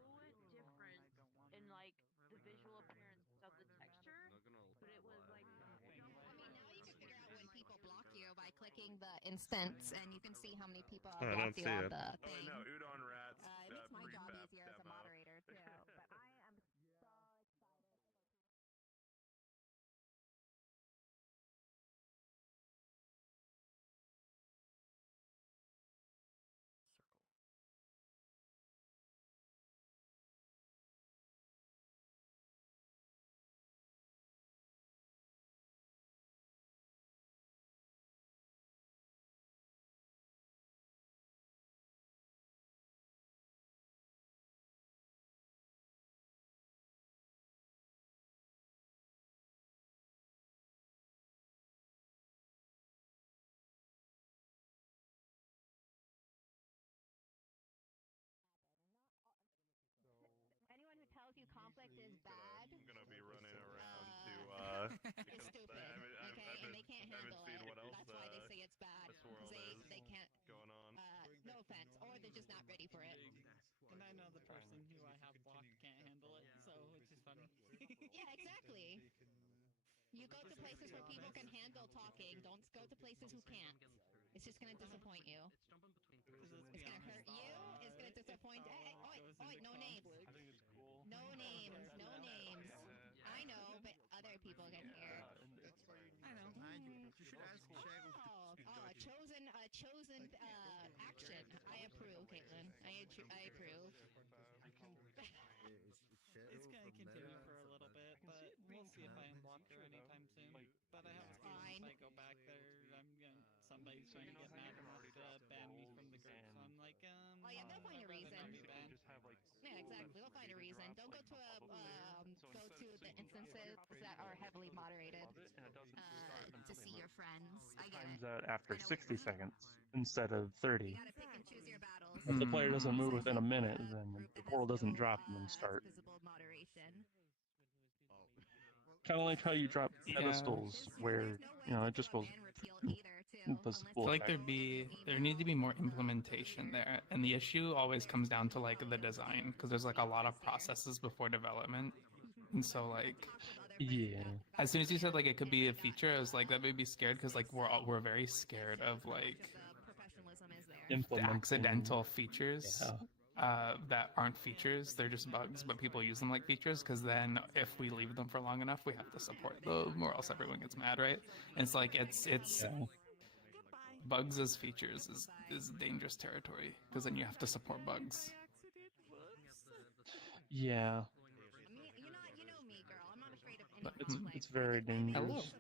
difference in like the visual appearance of the texture, but it was like. I mean, now you can figure out when people block you by clicking the instance, and you can see how many people I blocked don't you see on it. the Oh thing. no, Udon Rats. It makes my job prefab easier as a demo. moderator too. But I am so excited. Anyone who tells you conflict is bad, I'm gonna be running around to is stupid. Okay, and they can't handle it. What else, That's why they say it's bad. this world Because they is can't. going on. No offense, or they're just not ready for it. And I know the person who I have blocked can't handle it, so it's just funny. Yeah, exactly. You go to places where people can handle talking. Don't go to places who can't. It's just gonna disappoint you. It's gonna hurt you. It's gonna disappoint. Hey, oi, no names. I think it's cool. No names. No names. I know, but other people can hear. I know. You should ask Cheryl. A chosen action. I approve, Caitlin. I approve. It's gonna continue for a little bit, but we'll see if I unblock her anytime soon. But I have a feeling if I go back there, somebody's going to get mad enough to ban me from the group. So I'm like, Oh yeah, they'll find a reason. Yeah, exactly. They'll find a reason. Don't go to the instances that are heavily moderated to see your friends. I get it. Times out after 60 seconds instead of 30. You gotta pick and choose your battles. If the player doesn't move within a minute, then the portal doesn't drop and then start. Visible moderation. Kind of like how you drop pedestals, where it just goes. Does I feel like there need to be more implementation there, and the issue always comes down to like the design, because there's like a lot of processes before development, and so like as soon as you said like it could be a feature, I was like that made me scared, because like we're very scared of like the accidental features. That aren't features, they're just bugs, but people use them like features, because then if we leave them for long enough, we have to support them, or else everyone gets mad, right? And it's like it's bugs as features is dangerous territory, because then you have to support bugs. Yeah. You know me, girl. I'm not afraid of But anything. it's very dangerous.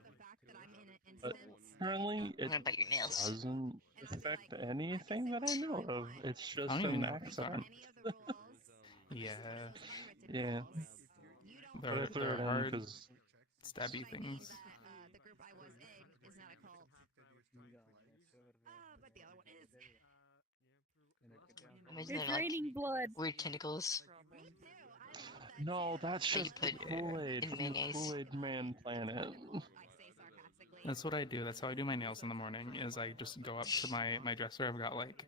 But currently, it doesn't affect anything that I know of. It's just an accident. Yeah. Yeah. They're threw it in hard, 'cause stabby things. The group I was in is not a cult. But the other one is. Imagine they're, raining blood. Weird tentacles. No, that's That you just the put Kool-Aid in from mayonnaise. Kool-Aid Man Planet. That's what I do. That's how I do my nails in the morning. Is I just go up to my dresser. I've got like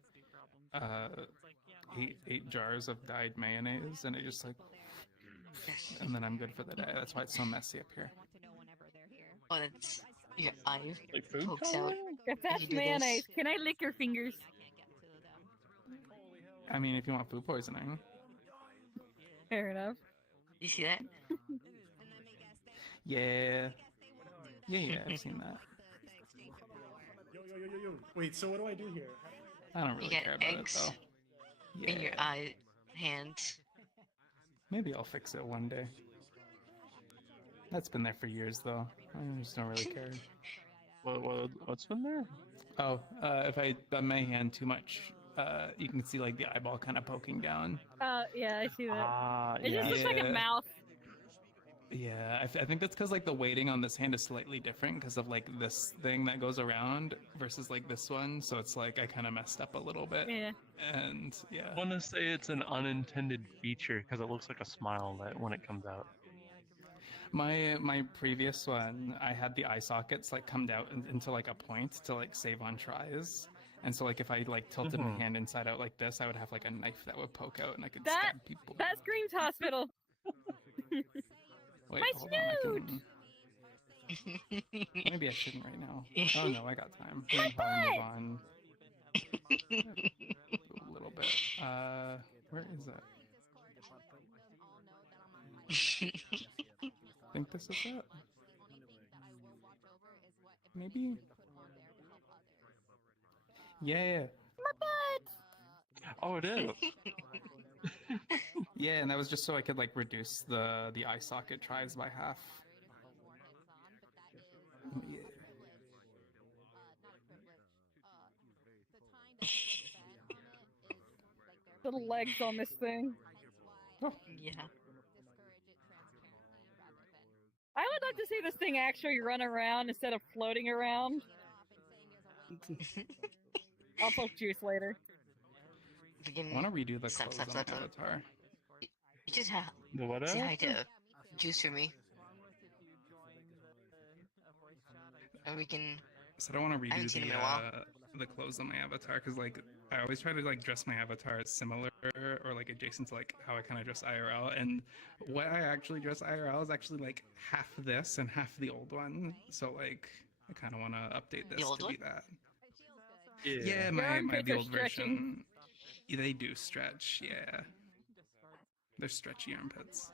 8 jars of dyed mayonnaise, and I just like, and then I'm good for the day. That's why it's so messy up here. Oh, that's your eye Like food pokes out. If when that's you do mayonnaise, this. can I lick your fingers? I mean, if you want food poisoning. Fair enough. You see that? Yeah. Yeah, I've seen that. Yo. Wait, so what do I do here? I don't You really got care about it eggs though. in your hands. Maybe I'll fix it one day. That's been there for years though. I just don't really care. What's been there? Oh, if I bend my hand too much, you can see like the eyeball kind of poking down. Yeah, I see that. It yeah. just looks like a mouth. Yeah, I think that's because like the weighting on this hand is slightly different because of like this thing that goes around versus like this one. So it's like I kind of messed up a little bit. Yeah. And yeah. I want to say it's an unintended feature because it looks like a smile when it comes out. My previous one, I had the eye sockets like come out into like a point to like save on tries. And so like if I like tilted my hand inside out like this, I would have like a knife that would poke out and I could stab people. That screams hospital. Wait, My hold snoot! on, maybe I shouldn't right now. Oh no, I got time. My I'll probably move butt! on a little bit. Where is it? I think this is it. Maybe? Yeah. My butt! Oh, it is. Yeah, and that was just so I could like reduce the eye socket tries by half. Yeah. The legs on this thing. Oh. Yeah. I would love to see this thing actually run around instead of floating around. I'll post juice later. I want to redo the clothes on my avatar. You just have the what say hi avatar? to juice for me. And we can. So I don't want to I haven't redo seen him in a while. the clothes on my avatar because like I always try to like dress my avatar as similar or like adjacent to like how I kind of dress IRL, and what I actually dress IRL is actually like half this and half the old one. So like I kind of want to update this to be that. Yeah, my the old version. Yeah, they do stretch. Yeah, they're stretchy armpits.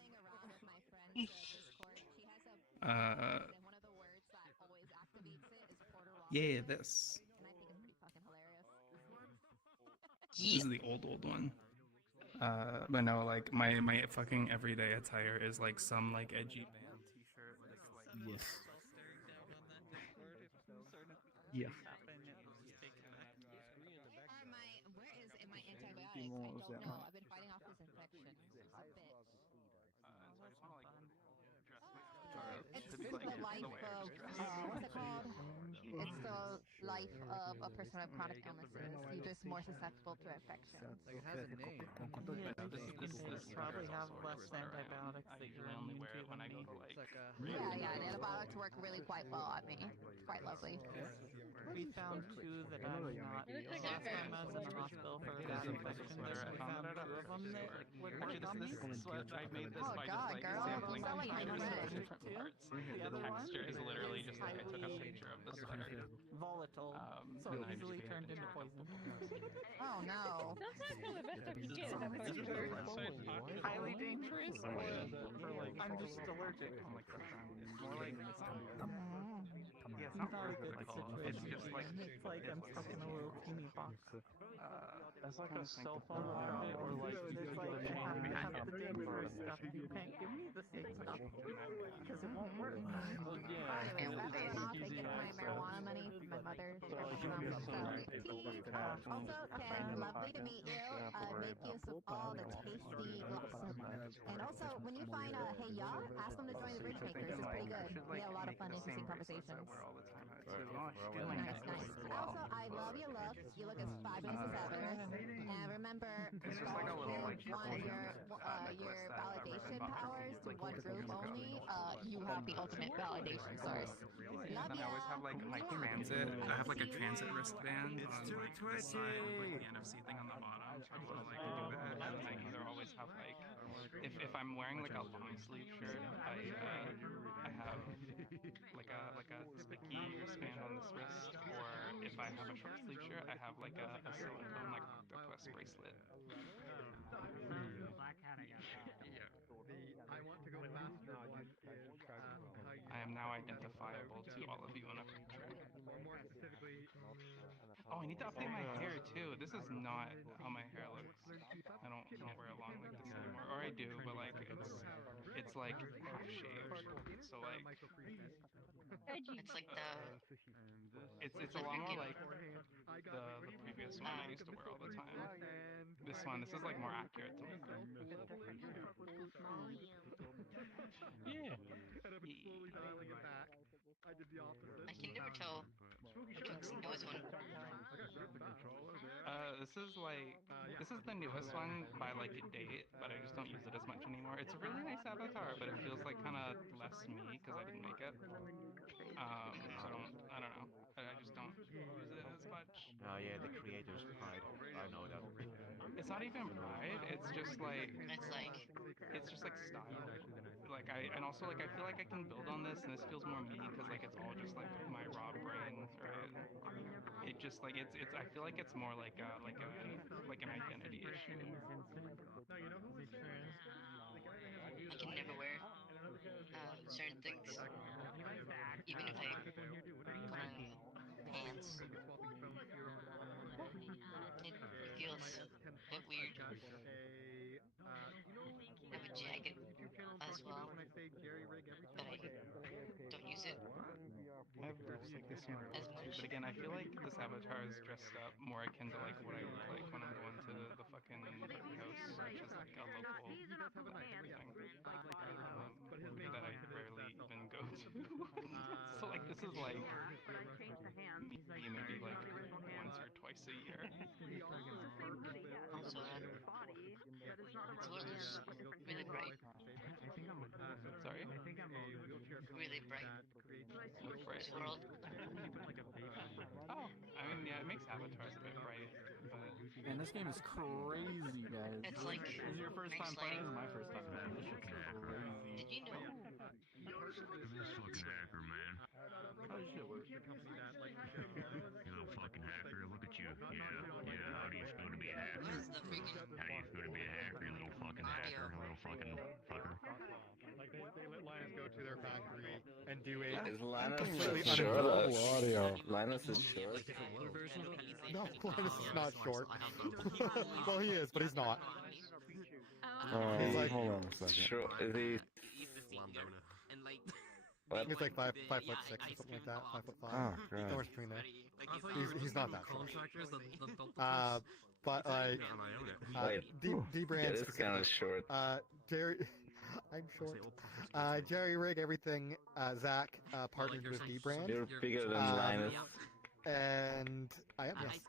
Yeah, this. This is the old one. But no, like my fucking everyday attire is like some like edgy band t-shirt with like yes. Yeah. I've been fighting off this infection. It's the life of, what's it called? It's the life of a person with chronic illnesses. You're just more susceptible to infections. It has a name. This probably have less antibiotics that you're only wear it when I go to like. Yeah, and antibiotics work really quite well on me. It's quite lovely. We found two that I'm not. Last time I was in the hospital for a bad infection, we found two of them that were Actually, this is what I made this by God, just like girl, sampling so the like different parts. The other one texture is literally just like I took a picture of the sweater. Volatile, so and I easily just turned into poison. Oh no. Highly dangerous. I'm just allergic. It's not a good situation. It's like I'm stuck in a little teeny box. As like a cell phone market or like It's like I have the dangerous stuff. You can't give me the safe stuff because it won't work. Anyways, I'm off taking my marijuana money from my mother. Also, Ken, lovely to meet you. Make use of all the tasty and also, when you find Hey Ya, ask them to join the Bridge Makers. It's pretty good. We have a lot of fun, interesting conversations. Nice. Also, I love your look. You look as fabulous as ever. And remember, don't want your validation powers to one group only. You have the ultimate validation source. Love And I always have like my transit. I have like a transit wristband on like the side with like the NFC thing on the bottom. So I want to like do that. And I either always have like if I'm wearing like a long sleeve shirt, I have like a sticky wristband on this wrist, or if I have a short sleeve shirt, I have like a silicone like octopus necklace bracelet. Black hat I got. I want to go faster one is how you I am now identifiable to all of you in a picture. or more specifically. Oh, I need to update my hair too. This is not how my hair looks. I don't wear it long like this anymore, or I do, but like it's like half shaved. So like It's like the. it's a lot more like the previous one I used to wear all the time. This is like more accurate to my hair. Yeah. And if it's slowly dialing it back, I did the opposite. I can never tell which one's the newest one. This is the newest one by like a date, but I just don't use it as much anymore. It's a really nice avatar, but it feels like kind of less me because I didn't make it. So I don't know. I just don't use it as much. Oh yeah, the creator's pride. I know that. It's not even pride. It's just like style. Like and also like I feel like I can build on this, and this feels more me because like it's all just like my raw brain, right? It just like it's I feel like it's more like an identity issue. I can never wear certain things, even if I put on pants. It feels a bit weird. I have a jacket as well, but I don't use it I have groups like this one as too, much. but again, I feel like this avatar is dressed up more akin to like what I look like when I'm going to the fucking party house, which is like a local thing that I rarely even go to. So like this is like maybe like once or twice a year. Also, this world is really bright. Sorry? Really bright. What's bright? This world. Oh, I mean, yeah, it makes avatars a bit bright, but... Man, this game is crazy, guys. It's like, This is your first time playing? This is my first time playing. This shit's crazy. Did you know? This fucking hacker, man. How does shit work? You little fucking hacker, look at you. Yeah, how do you feel to be a hacker? What is the freaking How do you feel to be a hacker, you little fucking hacker, a little fucking fucker? Like they let Linus go to their factory and do a Is Linus completely short? audio. Linus is short. No, Linus is not short. Well, he is, but he's not. He's like, hold on a second. Short, is he? What? He's like 5'6" or something like that. 5'5". Oh, God. Somewhere between there. He's not that short. But like, D Brand is kind of short. Jerry, I'm short. Jerry Rig everything. Zach partnered with D Brand. You're bigger than Linus. And I am, yes.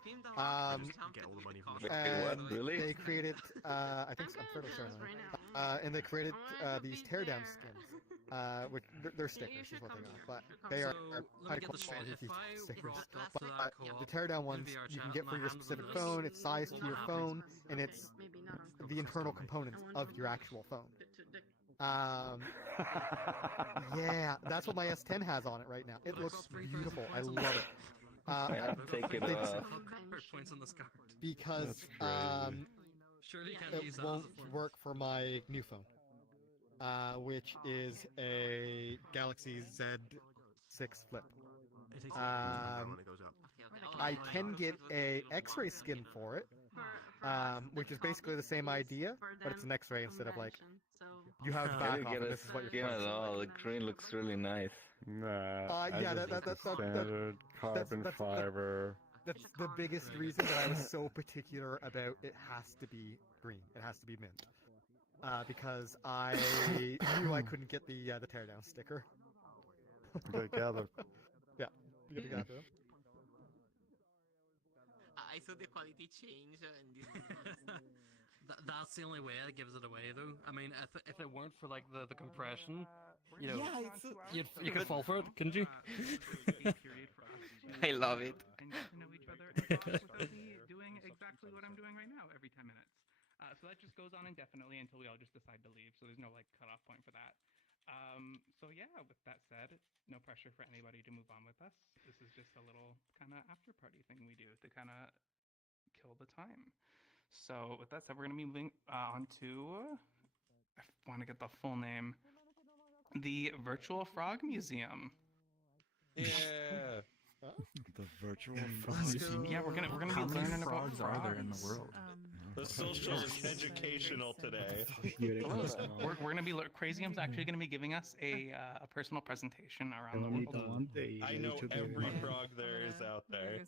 Wait, And what? Really? they created, I think I'm fairly certain. And they created these teardown skins, which they're stickers is what they are, but they are high quality stickers. But the teardown ones you can get for your specific phone. It's sized to your phone, and it's the internal components of your actual phone. Yeah, that's what my S10 has on it right now. It looks beautiful. I love it. I have to take it off. Because it won't work for my new phone, which is a Galaxy Z6 Flip. I can get a X-ray skin for it, which is basically the same idea, but it's an X-ray instead of like you have the I back didn't off. get And a this is what skin you're at all. The green looks really nice. Nah, yeah, that's standard carbon fiber. That's the biggest reason that I was so particular about it has to be green. It has to be mint. Because I knew I couldn't get the teardown sticker. You gotta gather. Yeah, you gotta gather. I saw the quality change and that's the only way that gives it away though. I mean, if it weren't for like the compression, you know, yeah, you could fall for it, couldn't you? I love it. And get to know each other and constantly doing exactly what I'm doing right now every 10 minutes. So that just goes on indefinitely until we all just decide to leave. So there's no like cutoff point for that. So yeah, with that said, no pressure for anybody to move on with us. This is just a little kind of after party thing we do to kind of kill the time. So with that said, we're gonna be moving on to. I want to get the full name. The Virtual Frog Museum. Yeah. The virtual frog. Yeah, we're gonna How be many learning about frogs are there in the frogs. world? The social is educational today. We're gonna be Crazium's actually gonna be giving us a personal presentation around the world. I know every frog there is out there.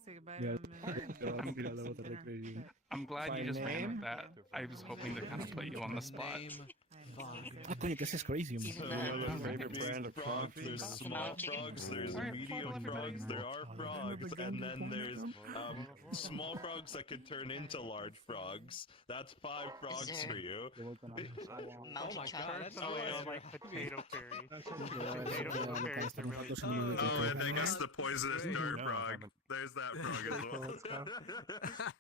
I'm glad you just ran with that. I was hoping to kind of put you on the spot. This is crazy. Favorite brand of frogs. There's small frogs, there's medium frogs, there are frogs, and then there's small frogs that could turn into large frogs. That's 5 frogs for you. Oh my god, that's like potato fairy. Potato fairies are really cute. Oh, and I guess the poisonous dirt frog. There's that frog as well.